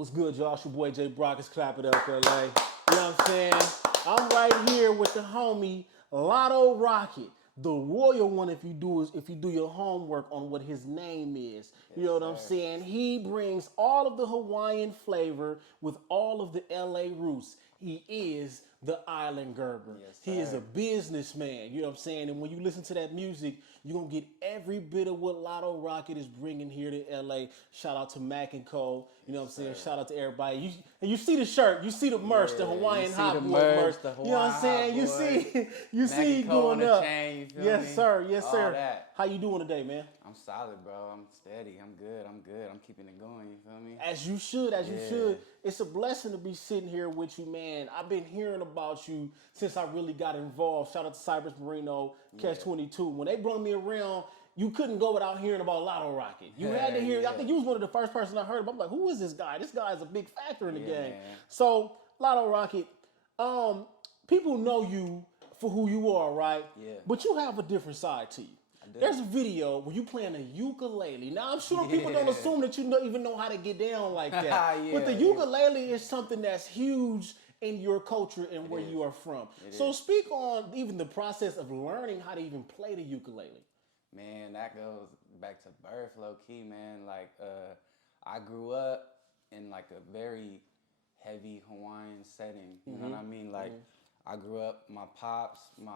What's good, y'all? It's your boy J.Brock. It's Clapitup LA. You know what I'm saying? I'm right here with the homie Lotto Rocket, the royal one. If you do your homework on what his name is, you know what I'm saying. He brings all of the Hawaiian flavor with all of the LA roots. He is the Island Gerber. Yes, he is a businessman. You know what I'm saying. And when you listen to that music, you're gonna get every bit of what Lotto Rocket is bringing here to LA. Shout out to Mac and Co. You know what I'm saying? Shout out to everybody. You see the shirt, you see the merch, the Hawaiian Hot Boy merch. The you know what I'm saying? You see going up. Chain, yes, me? sir. Yes, All sir. That. How you doing today, man? I'm solid, bro. I'm steady. I'm good. I'm keeping it going. You feel me? As you should. You should. It's a blessing to be sitting here with you, man. I've been hearing about you since I really got involved. Shout out to Cypress Marino, Catch 22. When they brought me around, you couldn't go without hearing about Lotto Rocket. You had to hear. I think you was one of the first person I heard about. I'm like, who is this guy? This guy is a big factor in the game. Man. So, Lotto Rocket, people know you for who you are, right? Yeah. But you have a different side to you. There's a video where you playing a ukulele. Now, I'm sure people don't assume that you even know how to get down like that. But the ukulele is something that's huge in your culture and where you are from. So speak on even the process of learning how to even play the ukulele. Man, that goes back to birth, low key, man. Like, I grew up in like a very heavy Hawaiian setting. You know what I mean? Like, I grew up, my pops, my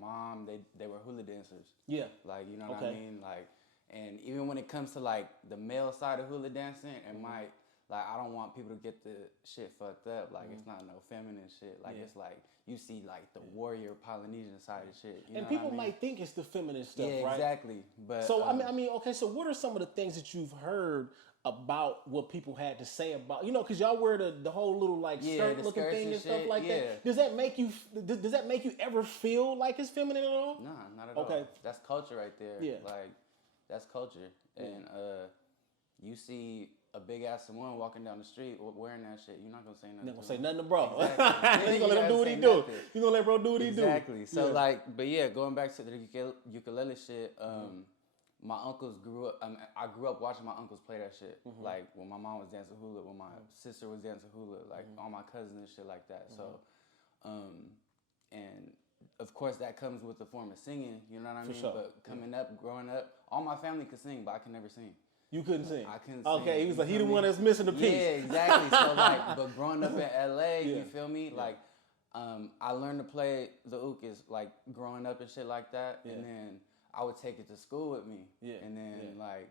mom, they were hula dancers. Yeah. Like, you know what I mean? Like, and even when it comes to like the male side of hula dancing, and I don't want people to get the shit fucked up. Like, it's not no feminine shit. Like, it's like, you see like the warrior Polynesian side of shit. You and know people what I mean? might think it's the feminine stuff, yeah, right? Exactly. But so I mean, okay. So what are some of the things that you've heard about what people had to say about, because y'all wear the whole little like skirt looking thing and stuff like that. Does that make you ever feel like it's feminine at all? Nah, not at all. That's culture right there. Yeah. Like, that's culture. And you see a big ass Samoan walking down the street wearing that shit, you're not gonna say nothing. Not gonna say nothing to bro. Exactly. You gonna let him do what he do. You gonna let bro do what he do. Exactly. So but yeah, going back to the ukulele shit, my uncles grew up. I grew up watching my uncles play that shit. Like when my mom was dancing hula, when my sister was dancing hula, like all my cousins and shit like that. So, and of course that comes with the form of singing. You know what I mean? Sure. But coming up, growing up, all my family could sing, but I could never sing. You couldn't sing. I couldn't sing. Okay, he was like, he the one that's missing the piece. Yeah, exactly. So like, but growing up in LA, you feel me? Like, I learned to play the ook is like growing up and shit like that, and then I would take it to school with me. Yeah. And then like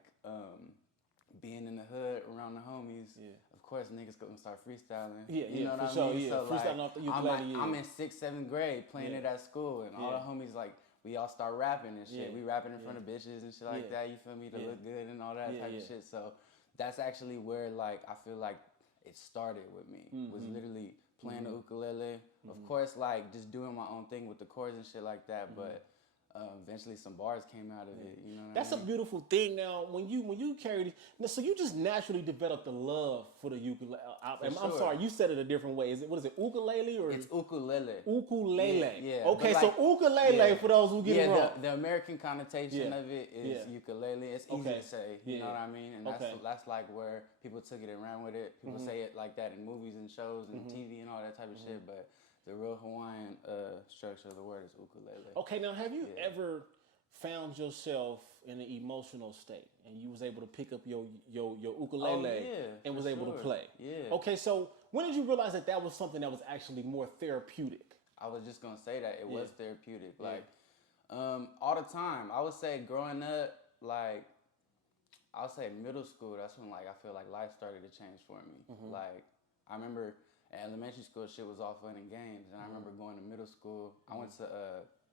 being in the hood around the homies, of course niggas gonna start freestyling. Yeah, you know what I sure, mean? So freestyling like, off the ukulele. I'm in 6th, 7th grade playing it at school, and all the homies like we all start rapping and shit. We rapping in front of bitches and shit like that. You feel me? To look good and all that type of shit. So that's actually where like I feel like it started with me. Was literally playing the ukulele. Of course, like just doing my own thing with the chords and shit like that, but eventually some bars came out of it. You know what That's I mean? a beautiful thing. Now, when you carry, so you just naturally developed the love for the ukulele. I'm sorry, you said it a different way. What is it, ukulele or? It's ukulele. Ukulele. Yeah. Okay, like, so ukulele for those who get it wrong. The American connotation of it is ukulele. It's easy to say. You know what I mean? And that's like where people took it and ran with it. People say it like that in movies and shows and TV and all that type of shit, but the real Hawaiian structure of the word is ukulele. Okay, now have you ever found yourself in an emotional state and you was able to pick up your ukulele and was able to play? Yeah. Okay, so when did you realize that was something that was actually more therapeutic? I was just gonna say that it was therapeutic. Like all the time. I would say growing up, like I would say middle school, that's when like I feel like life started to change for me. Like I remember at elementary school, shit was all fun and games, and I remember going to middle school. I went to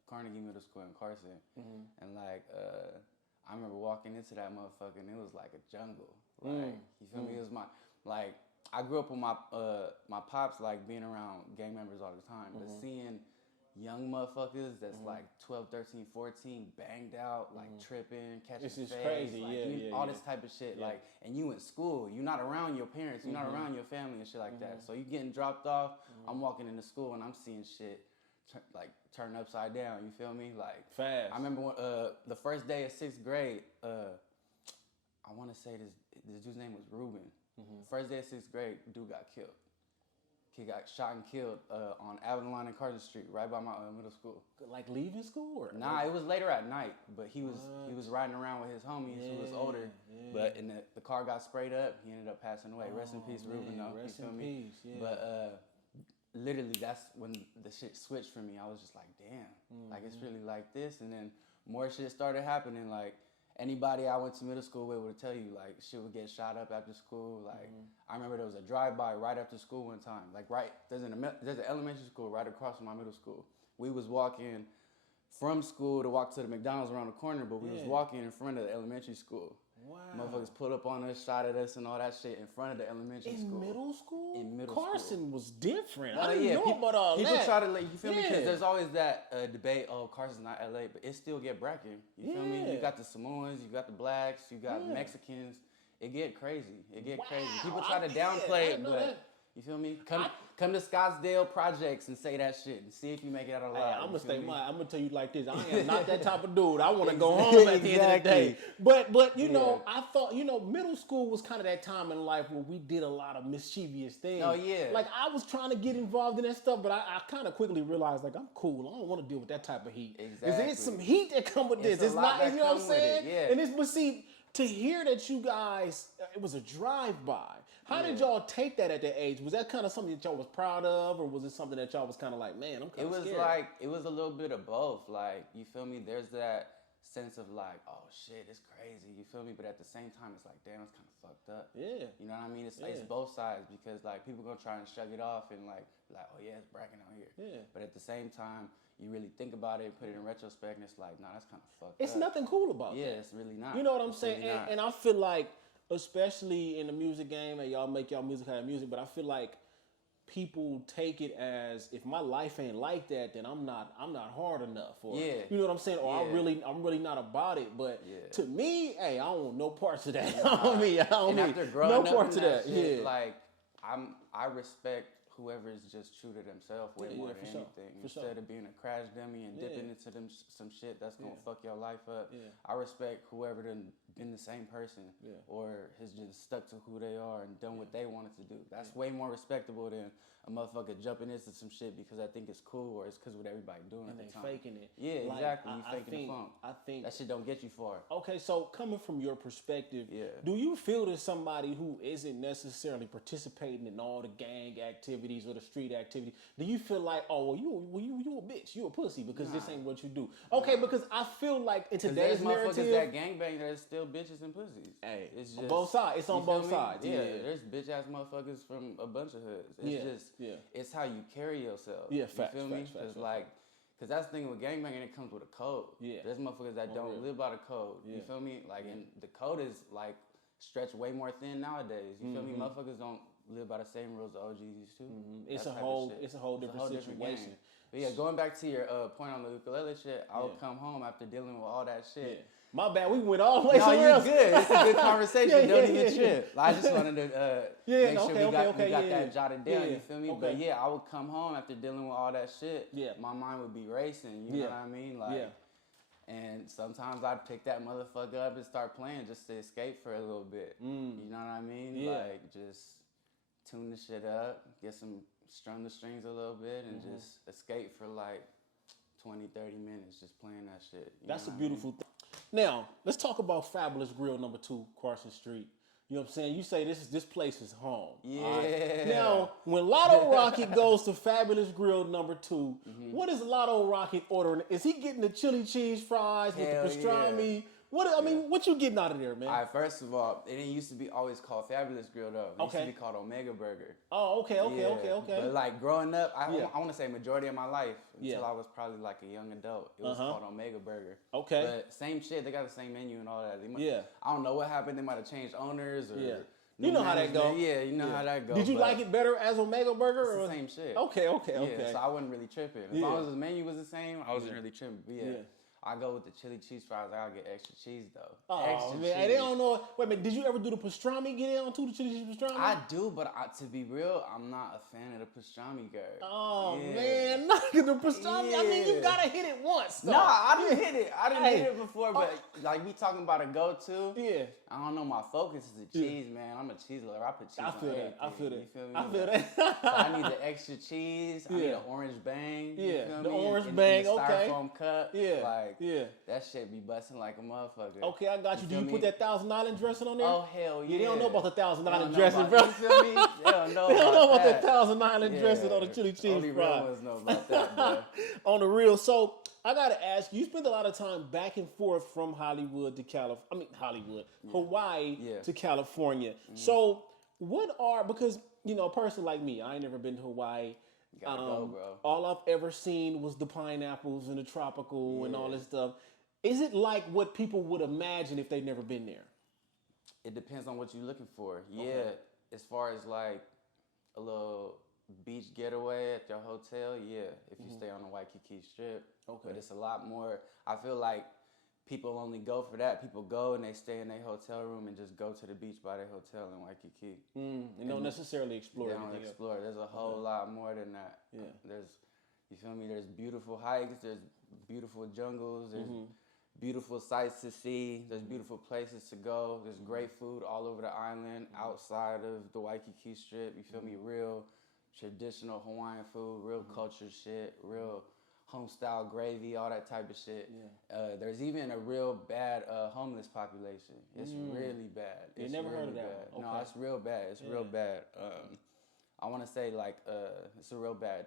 Carnegie Middle School in Carson, and like I remember walking into that motherfucker, and it was like a jungle. Like you feel me? It was like I grew up with my my pops like being around gang members all the time, but seeing young motherfuckers that's like 12, 13, 14, banged out, like tripping, catching This is phase, crazy, like, all this type of shit. Like, and you in school, you're not around your parents, you're not around your family and shit like that. So you getting dropped off. I'm walking into school and I'm seeing shit turn upside down. You feel me? Like fast. I remember when, the first day of 6th grade. I want to say this dude's name was Ruben. First day of 6th grade, dude got killed. He got shot and killed on Avalon and Carter Street, right by my middle school. Like leaving school? Or Nah, it was later at night, but he was riding around with his homies who was older. Yeah. But the car got sprayed up. He ended up passing away. Rest in peace, Ruben. Rest in peace. Yeah. But literally, that's when the shit switched for me. I was just like, damn, like it's really like this. And then more shit started happening. Like anybody I went to middle school with would tell you, like shit would get shot up after school. Like I remember there was a drive-by right after school one time. Like there's an elementary school right across from my middle school. We was walking from school to walk to the McDonald's around the corner, but we was walking in front of the elementary school. Wow. Motherfuckers pulled up on us, shot at us, and all that shit in front of the elementary school. In middle school? In middle school. Carson was different. I didn't know about all that. People try to, you feel me? Because there's always that debate, Carson's not LA, but it still get bracken. You feel me? You got the Samoans, you got the blacks, you got Mexicans. It get crazy. Crazy. People try to downplay it, but you feel me? Come to Scottsdale Projects and say that shit and see if you make it out alive. I'm gonna tell you like this. I am not that type of dude. I want to go home at the end of the day. But you know, I thought middle school was kind of that time in life where we did a lot of mischievous things. Oh yeah. Like I was trying to get involved in that stuff, but I kind of quickly realized like I'm cool. I don't want to deal with that type of heat. Exactly. There's some heat that come with this. It's not. You know what I'm saying? Yeah. And but see, to hear that you guys, it was a drive-by. How did y'all take that at that age? Was that kind of something that y'all was proud of, or was it something that y'all was kind of like, man, I'm kind of scared? It was a little bit of both. Like, you feel me? There's that sense of like, oh shit, it's crazy. You feel me? But at the same time, it's like, damn, it's kind of fucked up. Yeah. You know what I mean? It's both sides because like people gonna try and shrug it off and like, oh yeah, it's bragging out here. Yeah. But at the same time, you really think about it, put it in retrospect, and it's like, nah, that's kind of fucked up. It's nothing cool about that. Yeah, it's really not. You know what I'm saying? Really and I feel like, especially in the music game, and y'all make y'all music out of music, but I feel like people take it as if my life ain't like that, then I'm not hard enough, or you know what I'm saying, or I'm really not about it. But to me, hey, I don't want no parts of that. After growing no parts of that. Shit, like I respect whoever is just true to themselves way more than anything. Instead of being a crash dummy and dipping into some shit that's gonna fuck your life up. I respect whoever done been the same person or has just stuck to who they are and done what they wanted to do. That's way more respectable than a motherfucker jumping into some shit because I think it's cool or it's because what everybody doing at the time. Faking it. Yeah, like, exactly. You faking the funk. I think that shit don't get you far. Okay, so coming from your perspective, do you feel that somebody who isn't necessarily participating in all the gang activities or the street activities, do you feel like, oh, well, you a bitch, you a pussy because this ain't what you do? Okay, because I feel like in today's narrative, motherfuckers that gangbang, there's still bitches and pussies. Hey, it's just on both sides. It's on both sides. Yeah, there's bitch ass motherfuckers from a bunch of hoods. It's it's how you carry yourself. Yeah, facts. You feel me? Because that's the thing with gangbanging, it comes with a code. Yeah. There's motherfuckers that don't live by the code. You feel me? Like, and the code is like stretched way more thin nowadays. You feel me? Motherfuckers don't live by the same rules the OGs used to. It's a whole different situation. But yeah, going back to your point on the ukulele shit, I would come home after dealing with all that shit. Yeah. My bad, we went all the way somewhere else. No, you good. It's a good conversation. Don't even trip. I just wanted to make sure we got that jotted down, you feel me? But yeah, I would come home after dealing with all that shit. Yeah. My mind would be racing, you know what I mean? Like, and sometimes I'd pick that motherfucker up and start playing just to escape for a little bit. You know what I mean? Yeah. Like, just tune the shit up, strum the strings a little bit, and just escape for like 20, 30 minutes just playing that shit. That's a beautiful thing. Now, let's talk about Fabulous Grill number 2, Carson Street. You know what I'm saying? You say this place is home. Yeah. Right? Now, when Lotto Rocket goes to Fabulous Grill number 2, what is Lotto Rocket ordering? Is he getting the chili cheese fries with the pastrami? Yeah. What you getting out of there, man? All right, first of all, it didn't used to be always called Fabulous Grill though. It used to be called Omega Burger. Oh, okay. But like growing up, I want to say majority of my life until I was probably like a young adult, it was called Omega Burger. Okay. But same shit, they got the same menu and all that. I don't know what happened. They might have changed owners or. Yeah. You know how that goes. Yeah, you know how that goes. Did you like it better as Omega Burger? It's the same shit. Okay. Yeah, so I wasn't really tripping. As long as the menu was the same, I wasn't really tripping. But I go with the chili cheese fries. I gotta get extra cheese though. Oh Extra man, cheese. they don't know. Wait a minute, did you ever do the pastrami? Get in on the chili cheese pastrami? I do, but to be real, I'm not a fan of the pastrami girl. Oh Yeah. man, not the pastrami. I mean, you Yeah. gotta hit it once. Though. Nah, I didn't hit it. I didn't Hey. hit it before, but like we talking about a go-to. Yeah. I don't know. My focus is the cheese, man. I'm a cheese lover. I put cheese I on feel that. everything. I feel that. You feel me? I feel that. So I need the extra cheese. I need Yeah. an orange bang. Yeah, You feel the me? orange in bang, the okay. styrofoam cup. Yeah, Like, yeah. that shit be busting like a motherfucker. Okay, I got you. Do feel you me? put that $1,000 dressing on there? Oh, hell yeah. Yeah, they don't know about the $1,000 They don't know dressing, about- bro. You feel me? They don't know They don't know about that that. $1,000 dressing on the chili cheese Only fry. real ones know about that, bro. On the real. So I gotta ask you spend a lot of time back and forth from Hollywood to Hawaii Yeah. to California. So what are, because a person like me, I ain't never been to Hawaii. Gotta go, bro. All I've ever seen was the pineapples and the tropical and all this stuff. Is it like what people would imagine if they've never been there? It depends on what you're looking for. Yeah, as far as like a little beach getaway at your hotel, yeah, if you stay on the Waikiki Strip. Okay. But it's a lot more. I feel like people only go for that. People go and they stay in their hotel room and just go to the beach by their hotel in Waikiki. And don't necessarily explore They don't everything else. explore. There's a whole lot more than that. Yeah. You feel me? There's beautiful hikes. There's beautiful jungles. There's beautiful sights to see. There's beautiful places to go. There's great food all over the island outside of the Waikiki Strip. You feel me? Real traditional Hawaiian food, real culture shit, real home-style gravy, all that type of shit. Yeah. There's even a real bad homeless population. It's really bad. You It's never heard really of that bad. one. No, Okay. it's real bad. It's real bad. I want to say like it's a real bad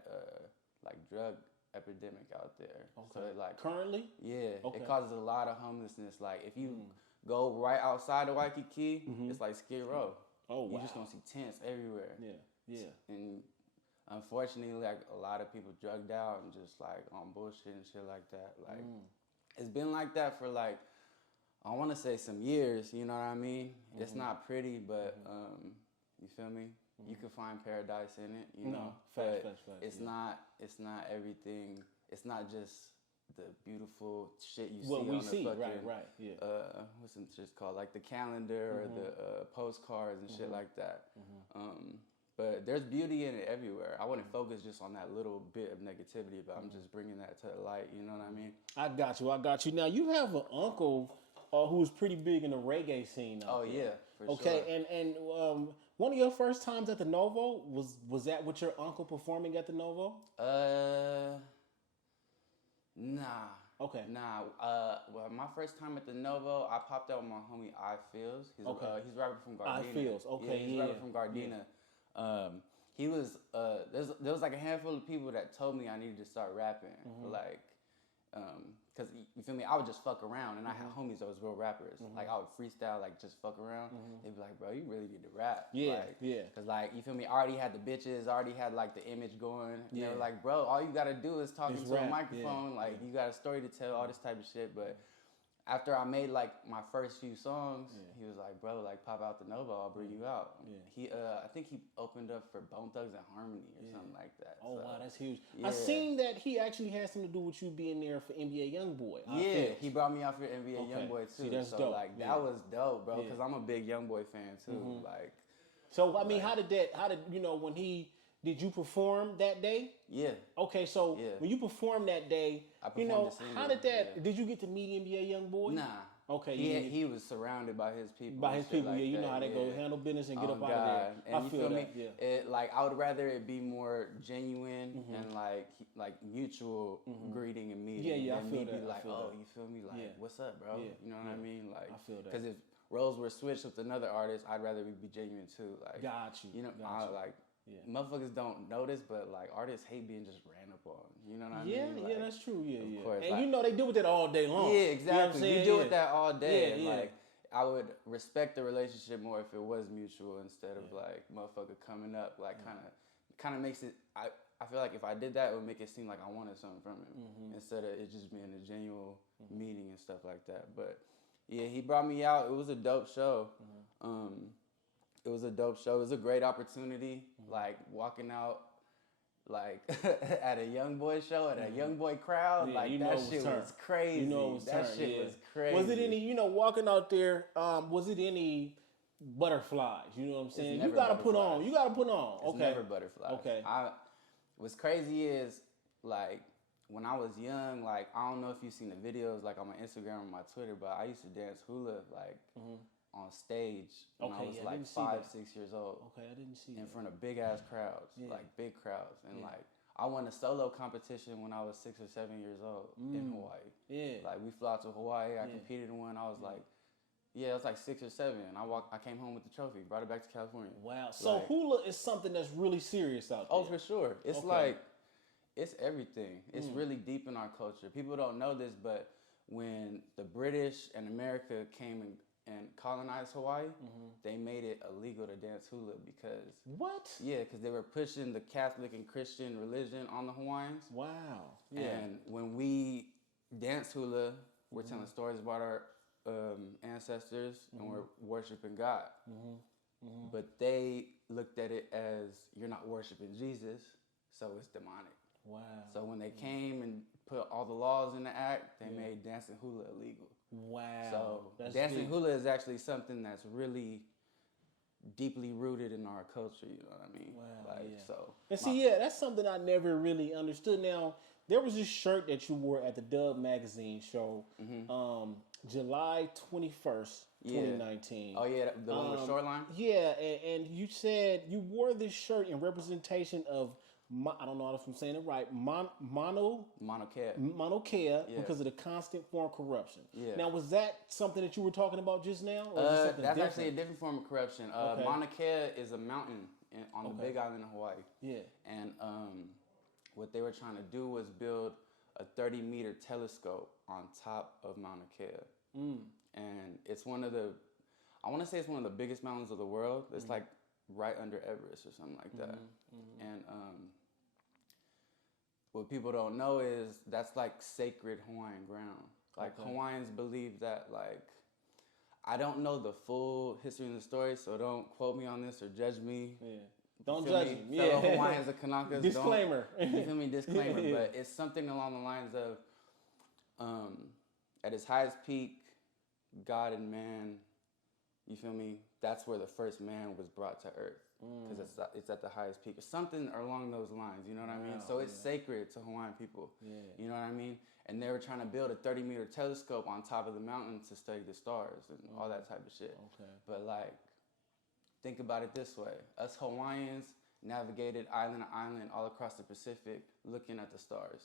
like drug epidemic out there. Okay. So like Currently? yeah, Okay. it causes a lot of homelessness. Like if you go right outside of Waikiki, it's like Skid Row. Oh, wow. You're just gonna see tents everywhere. Yeah, yeah. And unfortunately, like a lot of people drugged out and just like on bullshit and shit like that. Like it's been like that for like I want to say some years. You know what I mean? It's not pretty, but you feel me? You can find paradise in it. You know, facts, but it's not. It's not everything. It's not just the beautiful shit you What see we on the see, fucking right, yeah. what's it just called, like the calendar or the postcards and shit like that. But there's beauty in it everywhere. I wouldn't focus just on that little bit of negativity, but I'm just bringing that to the light. You know what I mean? I got you. Now, you have an uncle who's pretty big in the reggae scene out there. Yeah, for Okay, sure. and one of your first times at the Novo, was that with your uncle performing at the Novo? Nah. Okay. Nah. Well, my first time at the Novo, I popped out with my homie I Feels. He's Okay. He's a rapper from Gardena. I Feels, okay, Yeah, he's a yeah. rapper from Gardena. He was there was like a handful of people that told me I needed to start rapping, like, cause you feel me, I would just fuck around, and I had homies that was real rappers. Like I would freestyle, like just fuck around. They'd be like, bro, you really need to rap. Yeah, like, yeah. Cause like you feel me, I already had the bitches, I already had like the image going. And they Yeah. were like, bro, all you gotta do is talk Just into a rap, microphone. yeah, Like you got a story to tell, all this type of shit. But after I made like my first few songs, he was like, bro, like pop out the Nova, I'll bring you out. Yeah. He I think he opened up for Bone Thugs and Harmony or something like that. Oh, So, wow, that's huge. yeah. I seen that he actually had something to do with you being there for NBA Youngboy. I Yeah, Feels. he brought me out for NBA Okay. Youngboy too. See, that's so dope. like Yeah. that was dope, bro, Yeah. because I'm a big Youngboy fan too. Like So, I mean, how did when did you perform that day? yeah. Okay, so Yeah. when you performed that day, I performed the single, how did that, yeah. did you get to meet NBA Youngboy? Nah. Okay, He was surrounded by his people. by and his shit people, like yeah, you know that, how they go yeah. handle business and get Oh, up out of there. And I you feel feel that, me? yeah. It, like I would rather it be more genuine and like mutual greeting and meeting. Yeah, yeah, I than feel me that, be I like, feel oh, that. you feel me? Like, Yeah. what's up, bro? Yeah, You know what I mean? Like, I feel that. Because if roles were switched with another artist, I'd rather we be genuine too. Like, Got you. You know, got you. like. Yeah. Motherfuckers don't notice, but like artists hate being just ran up on. You know what I Yeah, mean? yeah, Like, that's true. Yeah, yeah. course, And like- you know they deal with that all day long. yeah, You know what I'm exactly. saying? We deal Yeah. with that all day. Yeah, and yeah. like I would respect the relationship more if it was mutual instead of like motherfucker coming up like kind of makes it. I feel like if I did that, it would make it seem like I wanted something from him instead of it just being a genuine meeting and stuff like that. But yeah, he brought me out. It was a dope show. It was a dope show. It was a great opportunity. Like walking out like at a young boy show, at a young boy crowd. Yeah, like you know that it was shit turned. was crazy. You know it was that turned, shit yeah. was crazy. Was it any, walking out there, was it any butterflies? You know what I'm saying? You gotta put on. You gotta put on. It's Okay. never butterflies. Okay. What's crazy is, like, when I was young, like, I don't know if you've seen the videos, like, on my Instagram or my Twitter, but I used to dance hula, like, on stage when I was, like, 5, 6 years old. Okay, I didn't see in front of big-ass crowds, like, big crowds. And, like, I won a solo competition when I was 6 or 7 years old in Hawaii. Yeah. Like, we flew out to Hawaii. I competed in one. I was, like, it was like 6 or 7. I came home with the trophy, brought it back to California. Wow. So hula is something that's really serious out there. Oh, for sure. It's like, it's everything. It's really deep in our culture. People don't know this, but when the British and America came and colonized Hawaii, they made it illegal to dance hula because... What? Yeah, because they were pushing the Catholic and Christian religion on the Hawaiians. Wow. Yeah. And when we dance hula, we're telling stories about our ancestors and we're worshiping God. But they looked at it as, you're not worshiping Jesus, so it's demonic. Wow. So when they came and put all the laws in the act, they made dancing hula illegal. Wow. So that's dancing deep. hula is actually something that's really deeply rooted in our culture, you know what I mean? Wow, Like, yeah. so. And see, that's something I never really understood. Now, there was this shirt that you wore at the Dub magazine show, July 21st, 2019. Oh, yeah, the one with Shoreline? Yeah, and you said you wore this shirt in representation of, I don't know if I'm saying it right, Monocaya, because of the constant form of corruption. Yeah. Now, was that something that you were talking about just now? Or that's different? Actually a different form of corruption. Monocaya is a mountain on the Big Island of Hawaii. Yeah. And what they were trying to do was build a 30-meter telescope on top of Mauna Kea. And it's one of the, I want to say it's one of the biggest mountains of the world. It's like right under Everest or something like that. And what people don't know is that's like sacred Hawaiian ground. Like Hawaiians believe that, like, I don't know the full history and the story, so don't quote me on this or judge me. Yeah. Don't judge me. Fellow Hawaiians or Kanakas. Disclaimer. You feel me? Disclaimer. But it's something along the lines of, at its highest peak, God and man, you feel me? That's where the first man was brought to earth. Because it's at the highest peak. Or something along those lines, you know what I mean? So it's sacred to Hawaiian people. You know what I mean? And they were trying to build a 30-meter telescope on top of the mountain to study the stars and all that type of shit. But, like, think about it this way. Us Hawaiians navigated island to island all across the Pacific looking at the stars.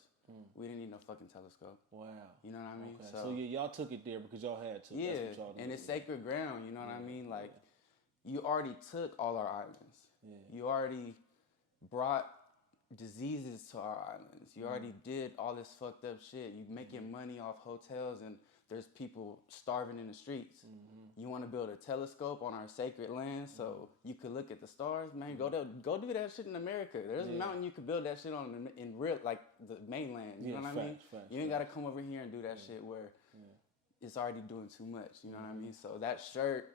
We didn't need no fucking telescope. Wow. You know what I mean? So y'all took it there because y'all had to. Yeah, that's what y'all did. and it's sacred ground, you know what I mean? Like, you already took all our islands. You already brought diseases to our islands. You already did all this fucked up shit. You making money off hotels and there's people starving in the streets. You want to build a telescope on our sacred land so you could look at the stars? Man, go do that shit in America. There's a mountain you could build that shit on in real, like the mainland. You know what I mean? You ain't got to come over here and do that shit where it's already doing too much. You know what I mean? So that shirt,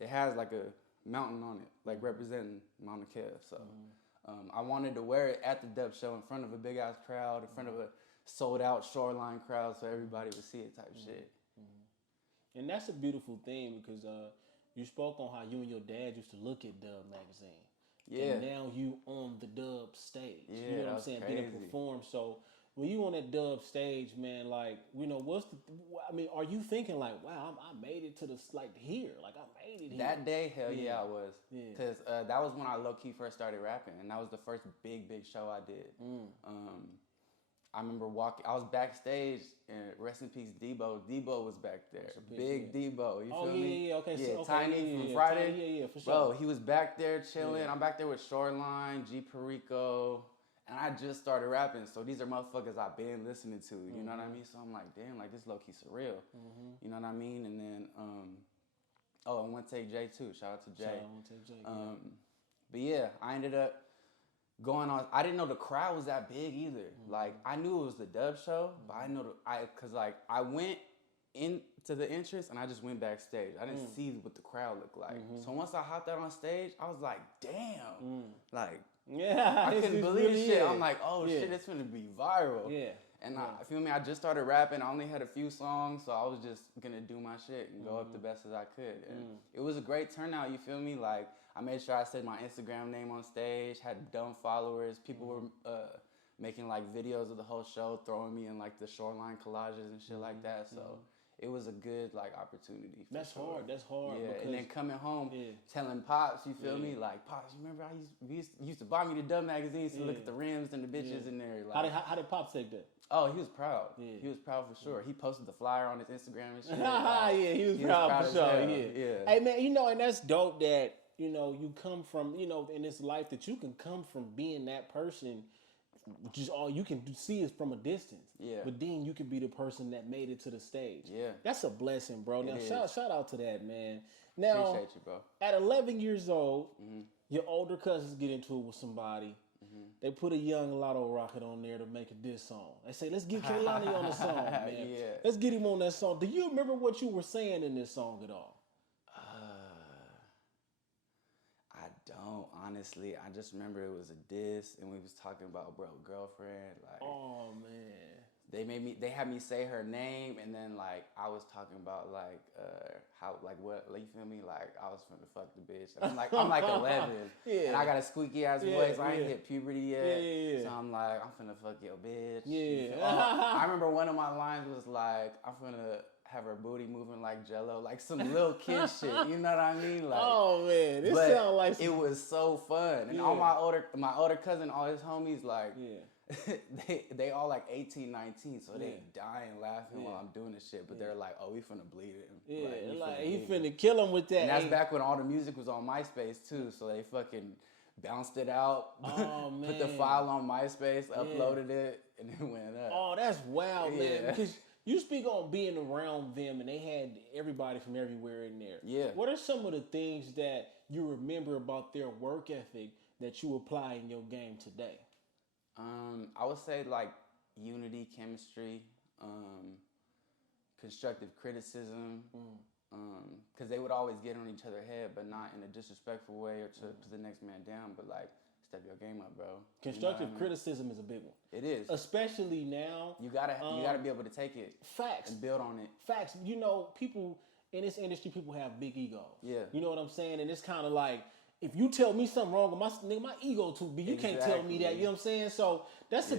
it has like a mountain on it, like representing Mauna Kea. So I wanted to wear it at the Dub show in front of a big ass crowd, in front of a sold out Shoreline crowd, so everybody would see it type shit. And that's a beautiful thing because you spoke on how you and your dad used to look at Dub magazine. Yeah. And now you on the Dub stage. Yeah, you know what I'm saying? crazy. Being performed. So when you on that Dub stage, man, like, you know, are you thinking like, wow, I made it to here. Like, I made it here. That day, hell yeah, I was. Because that was when I low-key first started rapping. And that was the first big show I did. I remember I was backstage, and rest in peace, Debo. Debo was back there. Big Debo, you feel me? Yeah, okay. Yeah, so, Tiny from Friday. Tiny, yeah, for sure. Bro, he was back there chilling. I'm back there with Shoreline, G Perico, and I just started rapping. So these are motherfuckers I've been listening to, you know what I mean? So I'm like, damn, like this low-key surreal. You know what I mean? And then, and One Take J too. Shout out to Jay. One Take J. But yeah, I ended up going on. I didn't know the crowd was that big either. Like, I knew it was the Dub show, but I know I went into the entrance and I just went backstage. I didn't see what the crowd looked like. So once I hopped out on stage, I was like, damn. Like, Yeah, I couldn't believe really shit. is. I'm like, oh shit, it's gonna be viral. Yeah. And I feel me, I just started rapping. I only had a few songs, so I was just gonna do my shit and go up the best as I could. And it was a great turnout, you feel me? Like, I made sure I said my Instagram name on stage, had dumb followers. People were making like videos of the whole show, throwing me in like the shoreline collages and shit like that. So it was a good like opportunity. That's hard. That's hard. Yeah, and then coming home, telling Pops, you feel me? Like, Pops, you remember you used to buy me the dumb magazines to look at the rims and the bitches in there. Like, how did Pops take that? Oh, he was proud. Yeah. He was proud for sure. He posted the flyer on his Instagram and shit. Yeah, he was proud for sure. Yeah. Hey man, and that's dope that, you come from, in this life that you can come from being that person, which is all you can see is from a distance. Yeah. But then you can be the person that made it to the stage. Yeah. That's a blessing, bro. Now shout out to that, man. Now, appreciate you, bro. At 11 years old, your older cousins get into it with somebody. They put a young Lotto Rocket on there to make a diss song. They say, let's get Kehlani on the song, man. Let's get him on that song. Do you remember what you were saying in this song at all? I don't, honestly. I just remember it was a diss, and we was talking about girlfriend. Like, oh, man. They had me say her name, and then, like, I was talking about, like, how, like, what, you feel me? Like, I was finna fuck the bitch. And I'm like 11, and I got a squeaky-ass voice. I ain't hit puberty yet. So I'm like, I'm finna fuck your bitch. Yeah. I remember one of my lines was, like, I'm finna have her booty moving like Jello, like some little kid shit. You know what I mean? Like, oh, man. This sounds like it was so fun. And all my older cousin, all his homies, like, they all like 18, 19, so they dying laughing while I'm doing this shit. But they're like, oh, we finna bleed him. Yeah, like he finna kill him with that. And that's back when all the music was on MySpace too. So they fucking bounced it out, put the file on MySpace, uploaded it, and it went up. Oh, that's wild, man. Because you speak on being around them, and they had everybody from everywhere in there. Yeah. What are some of the things that you remember about their work ethic that you apply in your game today? I would say like unity, chemistry, constructive criticism, because they would always get on each other's head, but not in a disrespectful way or to put the next man down, but like, step your game up, bro. Constructive criticism is a big one. It is. Especially now. You gotta be able to take it. Facts. And build on it. Facts. People in this industry, people have big egos. Yeah. You know what I'm saying? And it's kind of like, if you tell me something wrong, my ego too big. You can't tell me that. You know what I'm saying? So that's a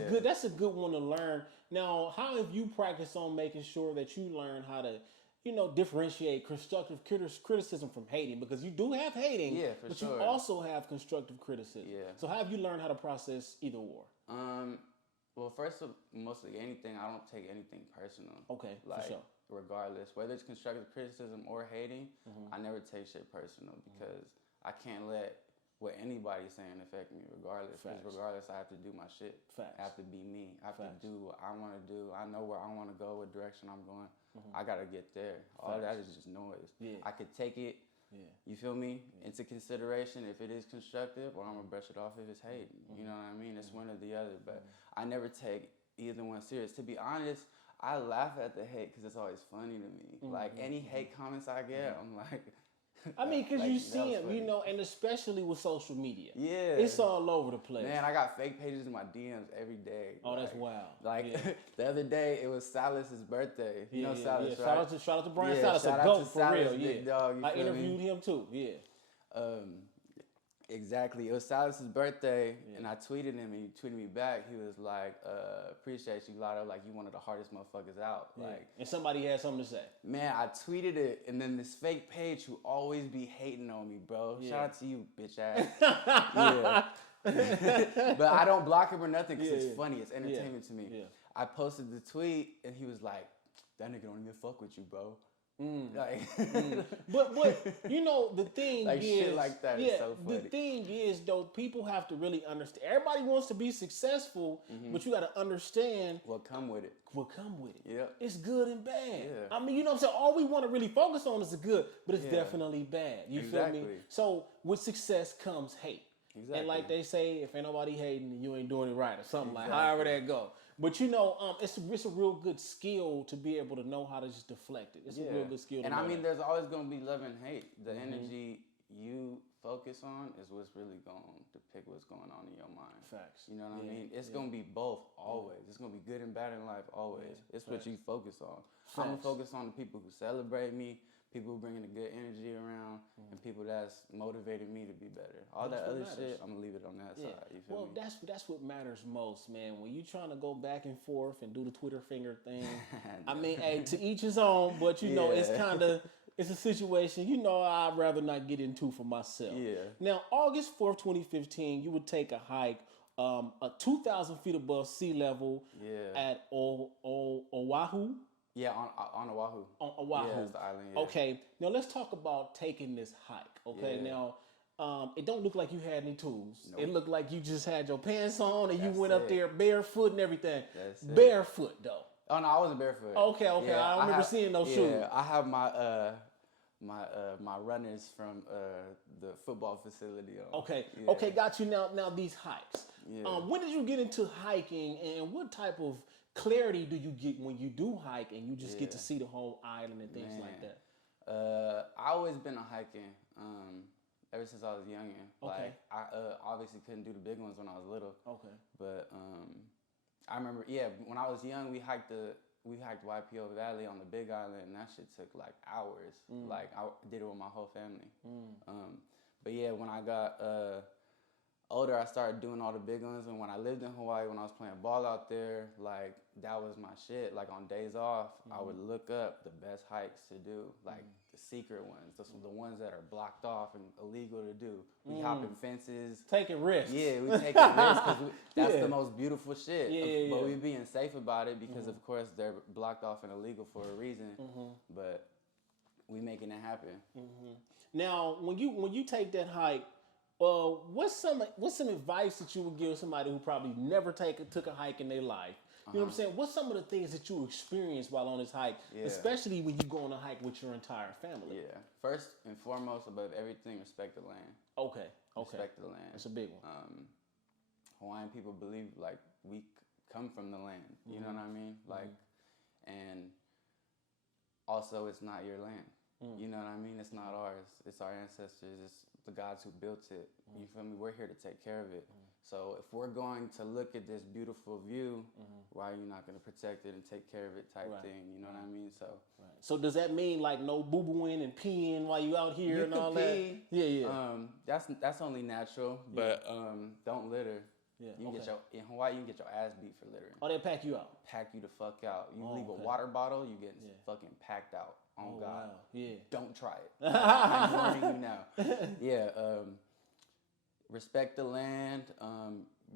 good one to learn. Now, how have you practiced on making sure that you learn how to, differentiate constructive criticism from hating? Because you do have hating, but you also have constructive criticism. Yeah. So how have you learned how to process either or? Well, first of mostly anything, I don't take anything personal. Okay, like, for sure. Regardless, whether it's constructive criticism or hating, I never take shit personal because I can't let what anybody's saying affect me regardless. Because regardless, I have to do my shit. Facts. I have to be me. I have to do what I want to do. I know where I want to go, what direction I'm going. I got to get there. All that is just noise. Yeah. I could take it, you feel me, into consideration if it is constructive, or I'm going to brush it off if it's hate. You know what I mean? It's one or the other. But I never take either one serious. To be honest, I laugh at the hate because it's always funny to me. Like, any hate comments I get, I'm like... I mean, because you see them, and especially with social media. Yeah. It's all over the place. Man, I got fake pages in my DMs every day. Oh, that's wild. Like, the other day, it was Silas's birthday. You know Silas, right? Shout out to Brian Silas, a goat for real. Big dog, I interviewed him too, Exactly. It was Silas's birthday, and I tweeted him, and he tweeted me back. He was like, appreciate you, Lotto. Like, you one of the hardest motherfuckers out. Like, and somebody had something to say. Man, I tweeted it, and then this fake page who always be hating on me, bro. Shout out to you, bitch ass. But I don't block him or nothing because it's funny. It's entertainment to me. I posted the tweet, and he was like, that nigga don't even fuck with you, bro. Like, but the thing like is, shit like that is so funny. The thing is, though, people have to really understand. Everybody wants to be successful, but you got to understand what come with it. Yeah, it's good and bad. Yeah. I mean, you know what I'm saying? All we want to really focus on is the good, but it's definitely bad. You feel me? So with success comes hate. Exactly. And like they say, if ain't nobody hating, you ain't doing it right, or something like however that go. But it's a real good skill to be able to know how to just deflect it. It's a real good skill. And I mean, there's always gonna be love and hate. The energy you focus on is what's really going to depict what's going on in your mind. Facts. You know what I mean? It's going to be both always. It's going to be good and bad in life always. It's what you focus on. I'm going to focus on the people who celebrate me, people who bringing a good energy around, and people that's motivated me to be better. All that other shit, I'm going to leave it on that side. You feel me? That's what matters most, man. When you trying to go back and forth and do the Twitter finger thing, I mean, hey, to each his own, but you know, it's kind of, it's a situation, you know, I'd rather not get into for myself. Yeah. Now, August 4th, 2015, you would take a hike 2,000 feet above sea level at Oahu. Yeah, on Oahu. On Oahu. Yeah, it's the island, yeah. Okay, now let's talk about taking this hike, okay? Now, it don't look like you had any tools. Nope. It looked like you just had your pants on and you went up there barefoot and everything. That's it. Barefoot, though. Oh, no, I wasn't barefoot. Okay, yeah, I remember seeing those shoes. Yeah, I have my runners from the football facility on. Okay, okay, got you. Now these hikes. Yeah. When did you get into hiking, and what type of clarity do you get when you do hike and you just get to see the whole island and things like that? I always been a hiking ever since I was youngin'. Okay. Like I obviously couldn't do the big ones when I was little. Okay. But I remember, when I was young, we hiked YPO Valley on the Big Island, and that shit took like hours. Like I did it with my whole family. But yeah, when I got older, I started doing all the big ones. And when I lived in Hawaii, when I was playing ball out there, like that was my shit. Like on days off, I would look up the best hikes to do, like the secret ones, the ones that are blocked off and illegal to do. We hopping fences, taking risks. Yeah, we taking risks because that's the most beautiful shit. But we being safe about it because of course they're blocked off and illegal for a reason. But we making it happen. Now, when you take that hike, what's some advice that you would give somebody who probably never took a hike in their life? You know what I'm saying? What's some of the things that you experienced while on this hike, especially when you go on a hike with your entire family? Yeah. First and foremost, above everything, respect the land. Okay. Respect the land. That's a big one. Hawaiian people believe like we come from the land. You know what I mean? Like, and also it's not your land. You know what I mean? It's not ours. It's our ancestors. It's the gods who built it. You feel me? We're here to take care of it. So if we're going to look at this beautiful view, why are you not going to protect it and take care of it type thing? You know what I mean? So does that mean like no boo-booing and peeing while you out here and all that? Yeah. That's only natural, but don't litter. Yeah. You can get in Hawaii, you can get your ass beat for littering. Oh, they pack you out. Pack you the fuck out. You leave a water bottle, you get fucking packed out. Oh God. Wow. Yeah. Don't try it. I'm warning you now. Yeah. Respect the land.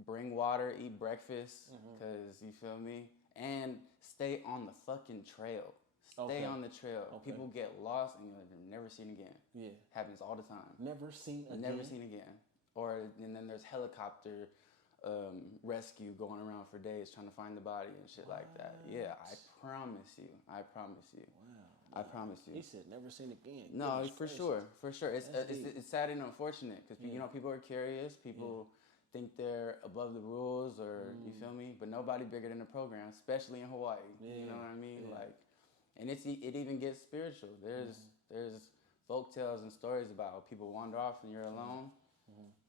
Bring water. Eat breakfast. Cause you feel me. And stay on the fucking trail. Stay on the trail. People get lost and they're never seen again. Yeah. Happens all the time. Never seen again. Never seen again. And then there's helicopter rescue going around for days trying to find the body and shit like that. Yeah, I promise you. I promise you. Wow. I promise you. He said never seen again. No, for sure. It's sad and unfortunate because you know people are curious. People think they're above the rules, or you feel me. But nobody bigger than the program, especially in Hawaii. You know what I mean? Like, and it even gets spiritual. There's folk tales and stories about people wander off and you're alone.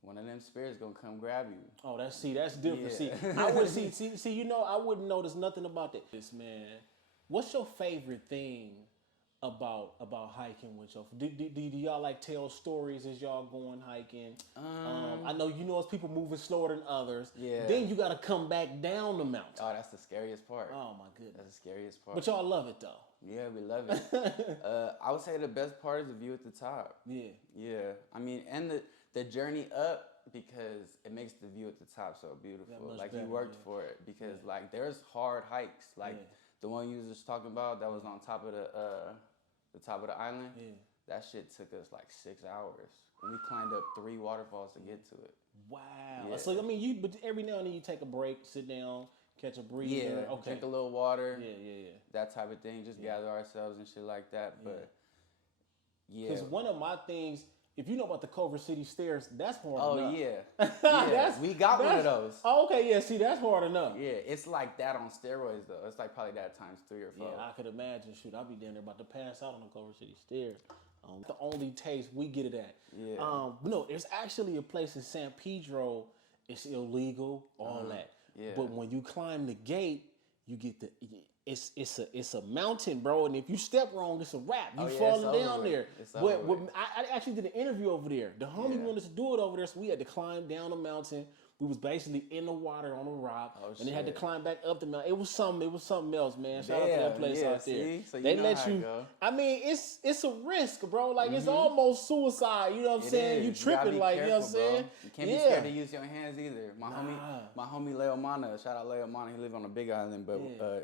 One of them spirits gonna come grab you. Oh, that's different. Yeah. See, I would see. You know, I wouldn't notice nothing about that. This man, what's your favorite thing about hiking with your? Do y'all like tell stories as y'all going hiking? I know as people moving slower than others. Yeah. Then you got to come back down the mountain. Oh, that's the scariest part. Oh my goodness. That's the scariest part. But y'all love it though. Yeah, we love it. I would say the best part is the view at the top. Yeah. Yeah. I mean, and the journey up, because it makes the view at the top so beautiful. Like better, you worked for it, because like there's hard hikes. Like the one you was just talking about that was on top of the top of the island. Yeah. That shit took us like 6 hours. And we climbed up 3 waterfalls to get to it. Wow. Yeah. So I mean, but every now and then you take a break, sit down, catch a breather. Yeah. Drink a little water. Yeah. That type of thing. Just gather ourselves and shit like that. But because one of my things, if you know about the Culver City stairs, that's hard enough. Oh, yeah. We got one of those. Oh, okay, yeah, see, that's hard enough. Yeah, it's like that on steroids, though. It's like probably that times 3 or 4. Yeah, I could imagine. Shoot, I'll be down there about to pass out on the Culver City stairs. The only taste we get it at. Yeah. But no, there's actually a place in San Pedro. It's illegal, all that. Yeah. But when you climb the gate, you get it's a mountain, bro. And if you step wrong, it's a wrap. You falling down there. But I actually did an interview over there. The homie wanted to do it over there, so we had to climb down the mountain. We was basically in the water on a rock, and they had to climb back up the mountain. It was something else, man. Shout out to that place out there. So they let you. I mean, it's a risk, bro. Like it's almost suicide. You know what I'm saying? You tripping, like you know what I'm saying? You can't be scared to use your hands either. My homie Leo Mana, shout out Leo Mana. He lived on a big island, but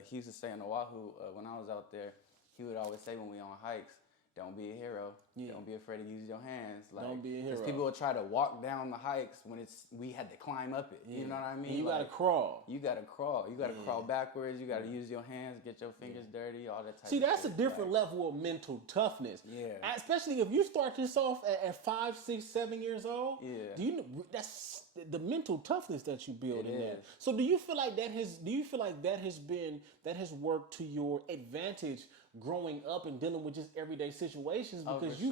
he used to say in Oahu when I was out there, he would always say when we on hikes, don't be a hero. Don't be afraid to use your hands. Like, don't be a hero. Because people will try to walk down the hikes when we had to climb up it. You know what I mean? And you gotta crawl. You gotta crawl. You gotta crawl backwards. You gotta use your hands, get your fingers dirty, all that type See, of that's shit. a different level of mental toughness. Yeah. Especially if you start this off at 5, 6, 7 years old. Yeah. Do you know that's the mental toughness that you build in there? Is. So do you feel like that has worked to your advantage growing up and dealing with just everyday situations because you